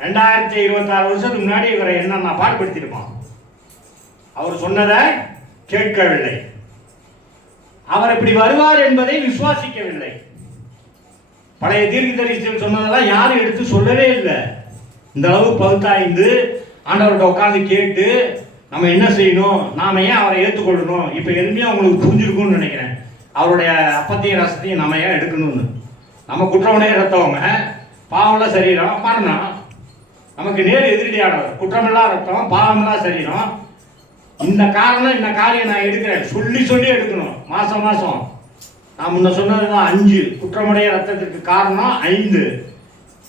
2026 வருஷத்துக்கு முன்னாடி இவரை என்ன பாடுபடுத்திருப்பான். அவர் சொன்னதை கேட்கவில்லை, அவர் இப்படி வருவார் என்பதை விசுவாசிக்கவில்லை. பழைய தீர்க்கதரிசிகள் சொன்னதெல்லாம் யாரும் எடுத்து சொல்லவே இல்லை. இந்த அளவு பகுத்தாய்ந்து ஆண்டவர்கிட்ட உட்கார்ந்து கேட்டு நம்ம என்ன செய்யணும், நாம ஏன் அவரை ஏற்றுக்கொள்ளணும். இப்போ எளிமையாக உங்களுக்கு புரிஞ்சிருக்கும்னு நினைக்கிறேன். அவருடைய அப்பத்தையும் ரசத்தையும் நம்ம ஏன் எடுக்கணும்னு. நம்ம குற்றமுடைய ரத்தவங்க, பாவம்லாம் சரீரம், மரணம். நமக்கு நேர் எதிரடியானவர். குற்றமில்லா ரத்தம், பாவமில்லா சரீரம். இந்த காரணம், இந்த காரியம் நான் எடுக்கிறேன், சொல்லி சொல்லி எடுக்கணும். மாசம் மாசம் நான் முன்ன சொன்னதுதான் 5 குற்றமுடைய ரத்தத்திற்கு காரணம் 5.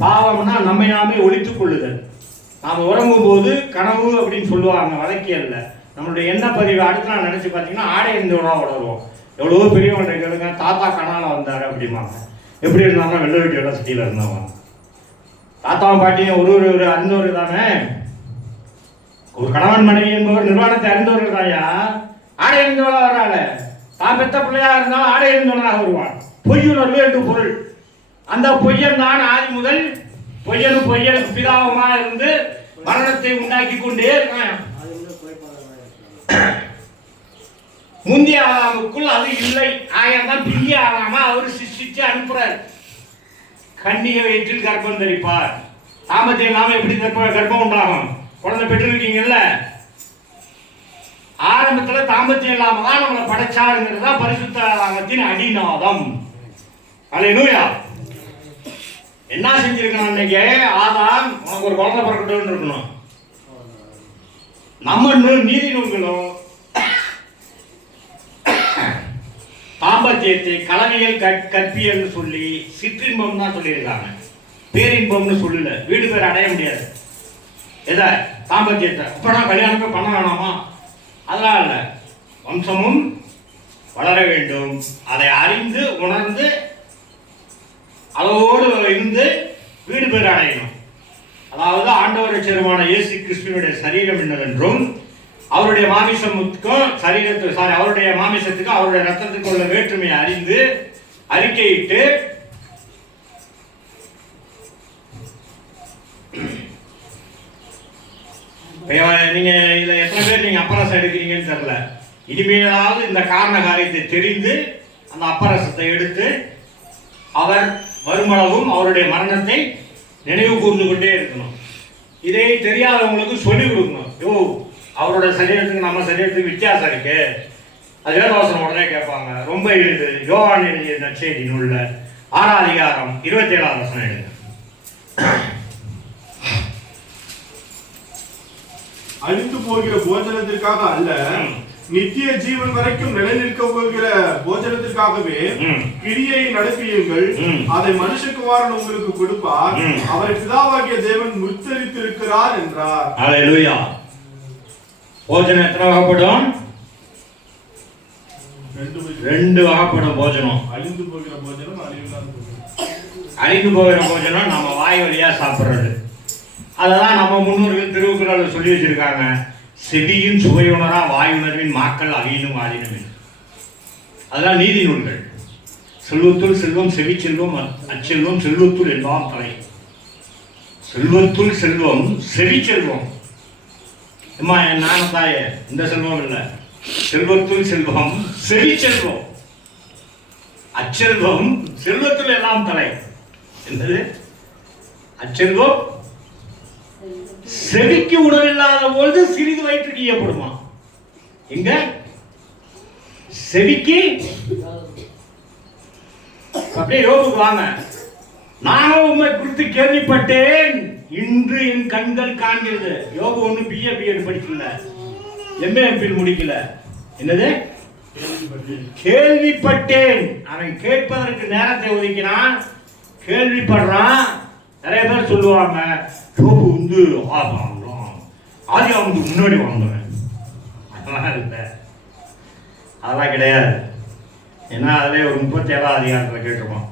பாவம்னா நம்மை நாமே ஒழித்துக் கொள்ளுதல். நாம் உறங்கும் போது கனவு அப்படின்னு சொல்லுவாங்க வழக்கியல்ல. நம்மளுடைய எண்ண பதிவு அடுத்து நான் நினைச்சு பார்த்தீங்கன்னா ஆடை இருந்தோட உணர்வோம். எவ்வளவோ பெரியவங்க கேளுங்க, தாத்தா கனால வந்தாரு அப்படிம்பாங்க. எப்படி இருந்தாங்கன்னா வெள்ள வீட்டு சிட்டியில இருந்தவங்க. தாத்தாவும் பாட்டியும் ஒரு அறிந்தவர் தானே. ஒரு கணவன் மனைவி என்பவர் நிர்வாணத்தை அறிந்தவர்கள் தாயா. ஆடை இருந்தவளா வராங்க. தான் பெத்த பிள்ளையா இருந்தாலும் ஆடை இருந்தவனாக வருவான். பொய்யுணர்வு என்று பொருள். அந்த பொய்யன் தான் ஆதி முதல் பொய்யனுக்கு பிதாவுமா இருந்து மரணத்தை உண்டாக்கி கொண்டே இருக்கான். முந்திய ஆதாமுக்குள் அது இல்லை. ஆயதான் பிந்திய ஆதாமா அவர் சிருஷ்டிச்சு அனுப்புறார். கன்னிய வயிற்றில் கர்ப்பம் தரிப்பார். தாமத்தை நாம எப்படி கர்ப்பம் உண்டாகும்? குழந்தை பெற்றிருக்கீங்கல்ல, ஆரம்பத்துல தாம்பத்தியம் இல்லாம தான் நம்மளை படைச்சாருங்கிறது தான் பரிசுத்த வேதாகமத்தின் அடிநாதம். அல்லேலூயா. என்ன செஞ்சிருக்கணும் அன்னைக்கு? ஆதாம் உனக்கு ஒரு குழந்தை பிறக்கட்டும்னு இருக்கணும். நம்ம நீதி நூல்களும் தாம்பத்தியத்தை கலவியல் கற்பியல் சொல்லி சிற்றின்பம் தான் சொல்லியிருக்காங்க, பேரின்பம்னு சொல்லல. வீடு பேர் அடைய முடியாது. எதை? தாம்பத்தியத்தை. அப்பனா கல்யாணமே பண்ண வேணாமா? அதெல்லாம் இல்லை. வம்சமும் வளர வேண்டும். அதை அறிந்து உணர்ந்து அளவோடு இருந்து வீடு பேர் அடையணும். அதாவது ஆண்டவர் ரட்சகருமான இயேசு கிறிஸ்துவினுடைய சரீரம் என்னவென்றும் அவருடைய மாமிசத்துக்கும் அவருடைய மாமிசத்துக்கும் அவருடைய ரத்தத்துக்கும் உள்ள வேற்றுமையை அறிந்து அறிக்கையிட்டு நீங்க இதுல எத்தனை பேர் நீங்க அப்பரசம் எடுக்கிறீங்கன்னு தெரியல. இனிமேலாவது இந்த காரண காரியத்தை தெரிந்து அந்த அப்பரசத்தை எடுத்து அவர் வருமளவும் அவருடைய மரணத்தை நினைவு கூர்ந்து கொண்டே இருக்கணும். இதை தெரியாதவங்களுக்கு சொல்லிக் கொடுக்கணும். யோ, அவரோட சரீரத்துக்கு நம்ம சரீரத்துக்கு வித்தியாசம் இருக்கு. அது வேதவசனம் உடனே கேட்பாங்க. ரொம்ப எளிது. யோவான் எழுதிய நற்செய்தி நூல்ல 6ஆம் அதிகாரம் 27ஆம் வசனம் எழுதுங்க. அழிந்து போகிற போஜனத்திற்காக அல்ல, நித்திய ஜீவன் வரைக்கும் நிலைநிற்க போகிற போஜனத்திற்காகவே கிரியை நடப்பியுங்கள். அதை மனுஷகுமாரன் உங்களுக்கு கொடுப்பார். அவரை பிதாவாகிய தேவன் முத்தரித்திருக்கிறார் என்றார். அல்லேலூயா. போஜனம் எத்தனை வகைப்படும்? 2 வகைப்படும் போஜனம். அழிந்து போகிற போஜனம், அழிவில்லாத போஜனம். அழிந்து போகிற போஜனம் நம்ம வாய் வழியா சாப்பிடுறது. அதெல்லாம் நம்ம முன்னோர்கள் திருக்குறள் சொல்லி வச்சிருக்காங்க. செவியின் சுவையுணரா வாயுணர்வின் மாக்கள் அவியினும் வாழினும். அதெல்லாம் நீதி நூல்கள். செல்வத்துள் செல்வம், செவி செல்வம், அச்செல்வம், செல்வத்துள் எல்லாம் தலை. செல்வத்துள் செல்வம், செவி செல்வம். அம்மா என் நானத்தாயே, இந்த செல்வம் இல்லை. செல்வத்துள் செல்வம், செவி செல்வம், அச்செல்வம், செல்வத்துள் எல்லாம் தலை. என்னது அச்செல்வம்? செவிக்கு உணவில்லாத பொழுது சிறிது வயிற்றுக்கு ஈயப்படுமா? எங்க செவிக்கு? அப்படியே யோபுக்கு வாங்க. நானும் உண்மை குறித்து கேள்விப்பட்டேன், இன்று என் கண்கள் காண்கிறது. யோபு ஒண்ணு BA BEd படிக்கல, MA MPhil முடிக்கல. என்னது? கேள்விப்பட்டேன். அவன் கேட்பதற்கு நேரத்தை ஒதுக்கினான், கேள்விப்படுறான். நிறைய பேர் சொல்லுவாங்க, யோபு வந்து ஆதியாகமத்துக்கு முன்னாடி வாழ்ந்தவன். அதெல்லாம் இல்லை, அதெல்லாம் கிடையாது. ஏன்னா அதிலே ஒரு 37ஆம் அதிகாரத்தில் கேட்டிருக்கோம்,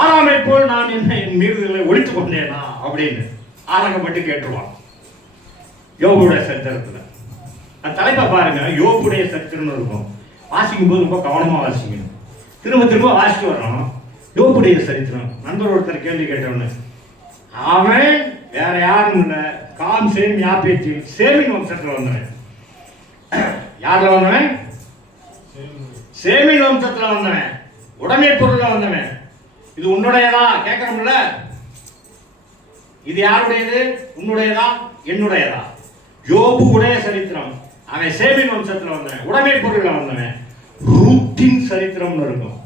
ஆறாமை போல் நான் என்ன என் மீறுதலை ஒழித்துக் கொண்டேனா அப்படின்னு ஆரங்கப்பட்டு கேட்டுருவான். யோபுடைய சரித்திரத்தில் அந்த தலைப்பை பாருங்க, யோபுடைய சரித்திரம்னு இருக்கும். வாசிக்கும் போது ரொம்ப கவனமாக வாசிக்கணும். திரும்ப திரும்ப வாசிட்டு வர்றோம். யோபுடைய சரித்திரம். நண்பர் ஒருத்தர் கேள்வி கேட்டவனு, அவன் வேற யாரும் இல்லை, காம் சேம் யாப்பேச்சு, சேமின் வம்சத்தில் வந்தவன். யாரில் வந்தவன்? சேமின் வம்சத்தில் வந்தவன், உடைமை பொருள்ல வந்தவன். இது உன்னுடையதா கேட்கணும்ல? இது யாருடையது? உன்னுடையதா என்னுடையதா? யோபு உடைய சரித்திரம். அவன் சேமின் வம்சத்தில் வந்தவன், உடைமை பொருள்ல வந்தவன். ரூத்தின் சரித்திரம்னு இருக்கும்,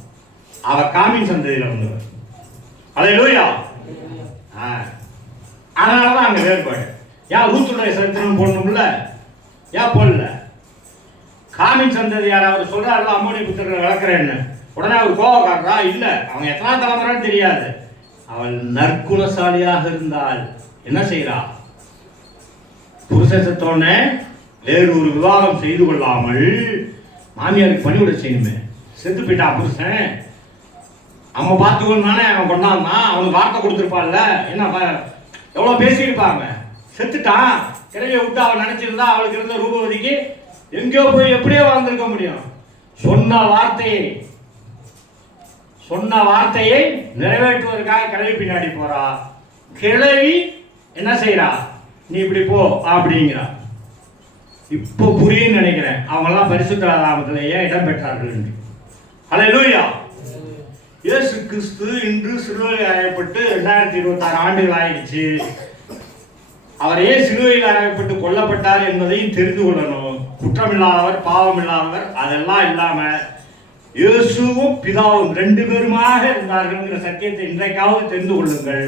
அவ காமின் சந்ததியில் வந்தவன். அல்லேலூயா. அதனாலதான் அங்க வேறுபாடு. ஏன் ரூத்துடைய சரித்திரம் போடணும்ல? ஏன் போடல? காமின் சந்ததி யாராவது சொல்றாருல, அம்மோனி புத்திரரை வளர்க்குறேன்னு, உடனே அவர் கோபக்காரரா? இல்ல, அவங்க எத்தனை தலைமுறைன்னு தெரியாது. அவள் நற்குணசாலியாக இருந்தால் என்ன செய்யறா? புருஷன் செத்தோடனே வேறு ஒரு விவாகம் செய்து கொள்ளாமல் மாமியாருக்கு பணிவிட செய்யணுமே. செத்து போயிட்டான் புருஷன், அம்மா பார்த்துக்கணும்னானே அவன் கொண்டாந்தான். அவனுக்கு வார்த்தை கொடுத்துருப்பான்ல, என்ன எவ்வளோ பேசியிருப்பாங்க. செத்துட்டான், கிழவியை விட்டு அவன் நினைச்சிருந்தா அவளுக்கு இருந்த ரூபவதிக்கு எங்கேயோ போய் எப்படியோ வாழ்ந்திருக்க முடியும். சொன்ன வார்த்தையை நிறைவேற்றுவதற்காக கிழவி பின்னாடி போறா. கிழவி என்ன செய்யறா? நீ இப்படி போ அப்படிங்கிறா. இப்போ புரியுன்னு நினைக்கிறேன், அவங்கெல்லாம் பரிசுத்த வேதாகமத்தில் ஏன் இடம் பெற்றார்கள் என்று. அல்லேலூயா. இயேசு கிறிஸ்து இன்று சிலுவையில் அறையப்பட்டு 2026 ஆண்டுகள் ஆயிடுச்சு. அவர் ஏன் சிலுவையில் அறையப்பட்டு கொல்லப்பட்டார் என்பதையும் தெரிந்து கொள்ளணும். குற்றமில்லாதவர், பாவம் இல்லாதவர், அதெல்லாம் இல்லாம இயேசுவும் பிதாவும் 2 பேருமாக இருந்தார்கள் சத்தியத்தை இன்றைக்காவது தெரிந்து கொள்ளுங்கள்.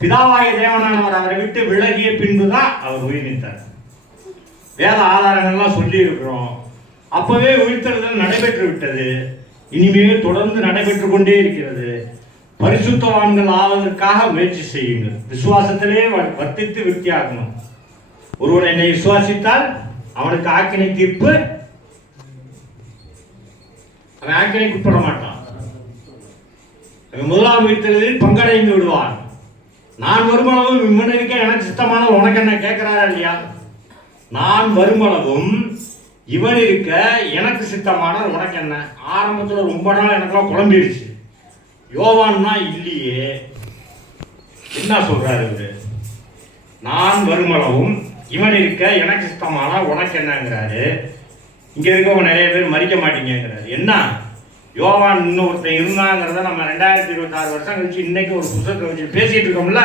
பிதாவாகிய தேவனானவர் அவரை விட்டு விலகிய பின்புதான் அவர் உயிர் நீத்தார். வேத ஆதாரங்கள்லாம் சொல்லி இருக்கிறோம். அப்பவே உயிர்த்தெழுதல் நடைபெற்று விட்டது, இனிமேல் தொடர்ந்து நடைபெற்றுக் கொண்டே இருக்கிறது. பரிசுத்தவான்கள் ஆவதற்காக முயற்சி செய்யுங்கள். விசுவாசத்திலே வர்த்தித்து விருத்தியாகணும். ஒருவன் என்னை விசுவாசித்தால் அவனுக்கு ஆக்கினை தீர்ப்பு, அவன் ஆக்கினைக்கு உட்பட மாட்டான். முதலாம் உயிர்த்தெழுதலில் பங்கடைந்து விடுவான். நான் வருமளவும் இம்மனிருக்க எனக்கு சித்தமான உனக்கு என்ன கேட்கிறாரா இல்லையா? நான் வருமளவும் இவன் இருக்க எனக்கு சித்தமான உனக்கு என்ன? ஆரம்பத்தில் ரொம்ப நாள் எனக்குலாம் குழம்பிடுச்சு. யோவான்னா இல்லையே, என்ன சொல்றாரு இவரு? நான் வருமளவும் இவன் இருக்க எனக்கு சித்தமான உனக்கு என்னங்கிறாரு. இங்க இருக்கவங்க நிறைய பேர் மறிக்க மாட்டீங்கிறாரு. என்ன யோவான் இன்னொருத்தன் இருந்தாங்கிறத நம்ம 2026 வருஷம் கழிச்சு இன்னைக்கு ஒரு புத்தகத்தை வச்சு பேசிட்டு இருக்கோம்ல.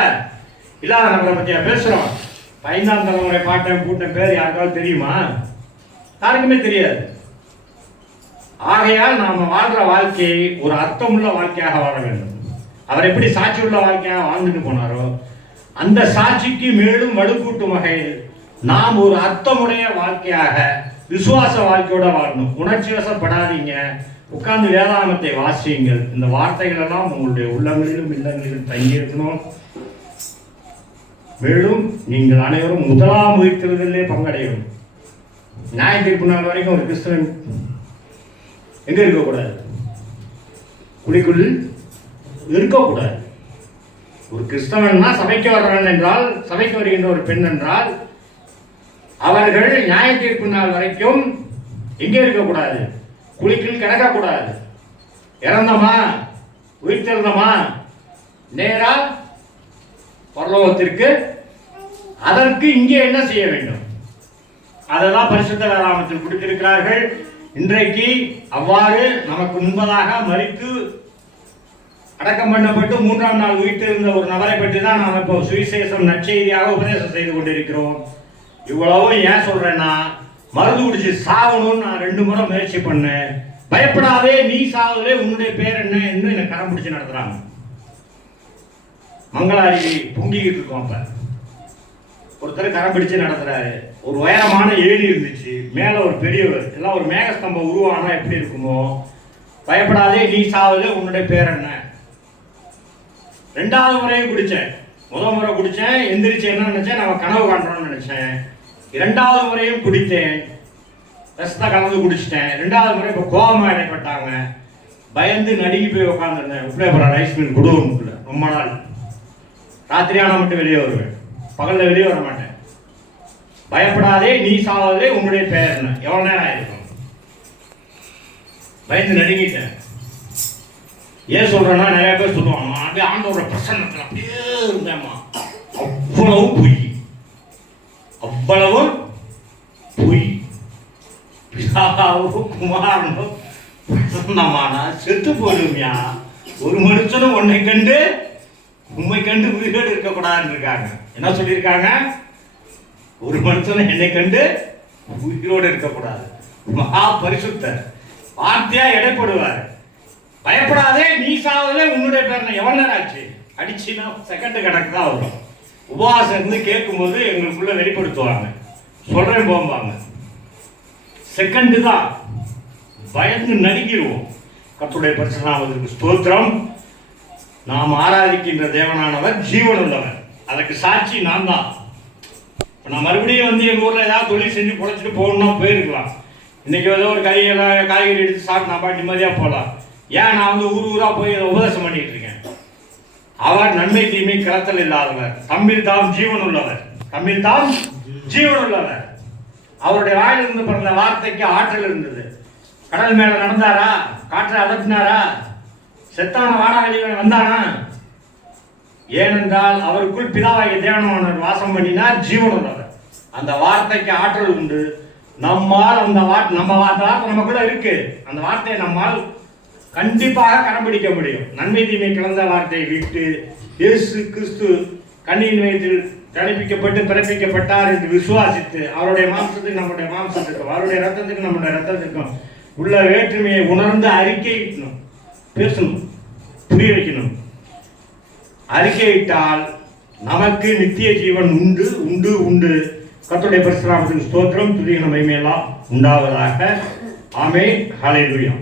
இல்லாத நபரை பற்றியா பேசுறோம்? 5ஆம் தலைமுறை பாட்டன் பூட்டன் பேர் யாருக்காவது தெரியுமா? யாருக்குமே தெரியாது. ஆகையால் நாம வாழ்ற வாழ்க்கையை ஒரு அர்த்தமுள்ள வாழ்க்கையாக வாழ வேண்டும். அவர் எப்படி சாட்சி உள்ள வாழ்க்கையாக வாழ்ந்துட்டு போனாரோ அந்த சாட்சிக்கு மேலும் வலுக்கூட்டும் வகையில் நாம் ஒரு அர்த்தமுடைய வாழ்க்கையாக விசுவாச வாழ்க்கையோட வாழணும். உணர்ச்சி வசப்படாதீங்க, உட்கார்ந்து வேதாகமத்தை வாசியுங்கள். இந்த வார்த்தைகள் எல்லாம் உங்களுடைய உள்ளங்களிலும் இல்லங்களிலும் தங்கியிருக்கணும். மேலும் நீங்கள் அனைவரும் முதலாம் உயிர்த்தெழுதலிலே பங்கடையணும். நியாய தீர்ப்பு நாள் வரைக்கும் ஒரு கிறிஸ்தவன் எங்க இருக்கக்கூடாது? குழிக்குள் இருக்கக்கூடாது. ஒரு கிறிஸ்தவன்னா சபைக்கு வர்றவன் என்றால், சபைக்கு வருகின்ற ஒரு பெண் என்றால், அவர்கள் நியாய தீர்ப்பு நாள் வரைக்கும் எங்கே இருக்கக்கூடாது? குழிக்குள் கிடக்கக்கூடாது. இறந்தமா உயிர்த்தெழுந்தமா நேரா பரலோகத்திற்கு. அதற்கு இங்கே என்ன செய்ய வேண்டும்? அதெல்லாம் பரிசுத்த வேதாகமத்தில் கொடுத்திருக்கிறார்கள். இன்றைக்கு அவ்வாறு நமக்கு முன்பதாக மரித்து அடக்கம் பண்ணப்பட்டு 3ஆம் நாள் உயிர்த்தெழுந்த ஒரு நபரை பற்றி தான் நாம் இப்போ சுவிசேஷம் நற்செய்தியாக உபதேசம் செய்து கொண்டிருக்கிறோம். இவ்வளவும் ஏன் சொல்றேன்னா, மருந்து குடிச்சு சாகணும்னு நான் 2 முறை முயற்சி பண்ணேன். பயப்படாதே, நீ சாவலே, உன்னுடைய பேர் என்ன என்று என்னை கரம் பிடிச்சு நடத்துறாங்க. மங்களாரி பொங்கிக்கிட்டு இருக்கோம். அப்ப ஒருத்தர் கரம் பிடிச்சு நடத்துறாரு. ஒரு உயரமான ஏணி இருந்துச்சு, மேல ஒரு பெரியவர், எல்லாம் ஒரு மேகஸ்தம்பம் உருவானா எப்படி இருக்குமோ. பயப்படாதே, நீ சாவலே, உன்னுடைய பேர் என்ன. 2வது முறையும் குடிச்சேன். முதல் முறை குடிச்சேன், எந்திரிச்சு என்ன நினைச்சேன், நம்ம கனவு காண்றோம்னு நினைச்சேன். 2வது முறையும் குடித்தேன், ரசத்தை கலந்து குடிச்சிட்டேன். 2வது முறை இப்போ கோபமா இடைப்பட்டாங்க. பயந்து நடுங்கி போய் உட்காந்துருந்தேன். உப்பிலேபுரம் ரைஸ் மில் குடோனுக்குள்ள ரொம்ப நாள். ராத்திரியான மட்டும் வெளியே வருவேன், பகல்ல வெளியே வர மாட்டேன். பயப்படாதே, நீ சாவதே, உன்னுடைய பெயர் என்ன. எவ்வளவு நேரம் ஆயிருக்கும்? பயந்து நடுங்கிட்டேன். ஏன் சொல்றேன்னா, நிறைய பேர் சொல்லுவாங்க, அப்படியே ஆண்டோட பிரசன்னத்தில் அப்படியே இருந்தேம்மா. அவ்வளவு பொய், அவ்வளவு பொய். பிதாவும் குமாரனும் பிரசன்னமானா செத்து போடுமியா. ஒரு மனுஷனும் உன்னை கண்டு உண்மை கண்டு உயிரோடு இருக்கக்கூடாதுன்னு இருக்காங்க. என்ன சொல்லியிருக்காங்க? ஒரு மனுஷனும் என்னை கண்டு உயிரோடு இருக்கக்கூடாது. மகா பரிசுத்தர் வார்த்தையா எடைப்படுவார். பயப்படாதே, நீ சாவதே, உன்னுடைய பேர். எவ்வளவு நேரம் ஆச்சு? அடிச்சுன்னா செகண்ட் கணக்கு தான் வரும். உபவாசம் இருந்து கேட்கும்போது எங்களுக்குள்ள வெளிப்படுத்துவாங்க. சொல்றேன் போம்பாங்க, செகண்ட் தான். பயந்து நடுங்கிடுவோம். கர்த்தருடைய பரிசுத்த நாமத்துக்கு ஸ்தோத்திரம். நாம் ஆராதிக்கின்ற தேவனானவர் ஜீவன் உள்ளவர். அதுக்கு சாட்சி நான் தான். நான் மறுபடியும் வந்து எங்கள் ஊரில் ஏதாவது தொழில் செஞ்சு பொழைச்சிட்டு போகணும்னா போயிருக்கலாம். இன்னைக்கு ஏதோ ஒரு காய்கறி எடுத்து சாப்பிட்டு நான் பாட்டு நிம்மதியாக போகலாம். ஏன் நான் வந்து ஊராக போய் உபதேசம் பண்ணிட்டு இருக்கேன். அவர் நன்மை தீமை கிளத்தல் இல்லாதவர், தம்மில் தாம் ஜீவன் உள்ளவர். தம்மில் தாம் ஜீவன் உள்ளவர். அவருடைய வாயிலிருந்து பிறந்த வார்த்தைக்கு ஆற்றல் இருந்தது. கடல் மேல நடந்தாரா? காற்றை அதட்டினாரா? செத்தான வாடகையில் வந்தானா? ஏனென்றால் அவருக்குள் பிதாவாகிய தேவனானவர் வாசம் பண்ணினார், ஜீவன் உள்ளவர். அந்த வார்த்தைக்கு ஆற்றல் உண்டு. நம்மால் அந்த வார்த்தை நமக்குள்ள இருக்கு. அந்த வார்த்தையை நம்மால் கண்டிப்பாக கடைபிடிக்க முடியும். நன்மை தீமை கலந்த வார்த்தையை விட்டு இயேசு கிறிஸ்து கண்ணியின் வயதில் தணிப்பிக்கப்பட்டு பிறப்பிக்கப்பட்டார் என்று விசுவாசித்து அவருடைய மாம்சத்துக்கு நம்முடைய மாம்சத்துக்கும், அவருடைய ரத்தத்துக்கு நம்முடைய ரத்தத்துக்கும் உள்ள வேற்றுமையை உணர்ந்து அறிக்கையிடணும், பேசணும், புரிய வைக்கணும். அறிக்கையிட்டால் நமக்கு நித்திய ஜீவன் உண்டு உண்டு உண்டு. கர்த்தருடைய பரிசுத்த நாமத்துக்கு ஸ்தோத்திரம், துதியும் மகிமையெல்லாம் உண்டாவதாக. ஆமென். ஹல்லேலூயா.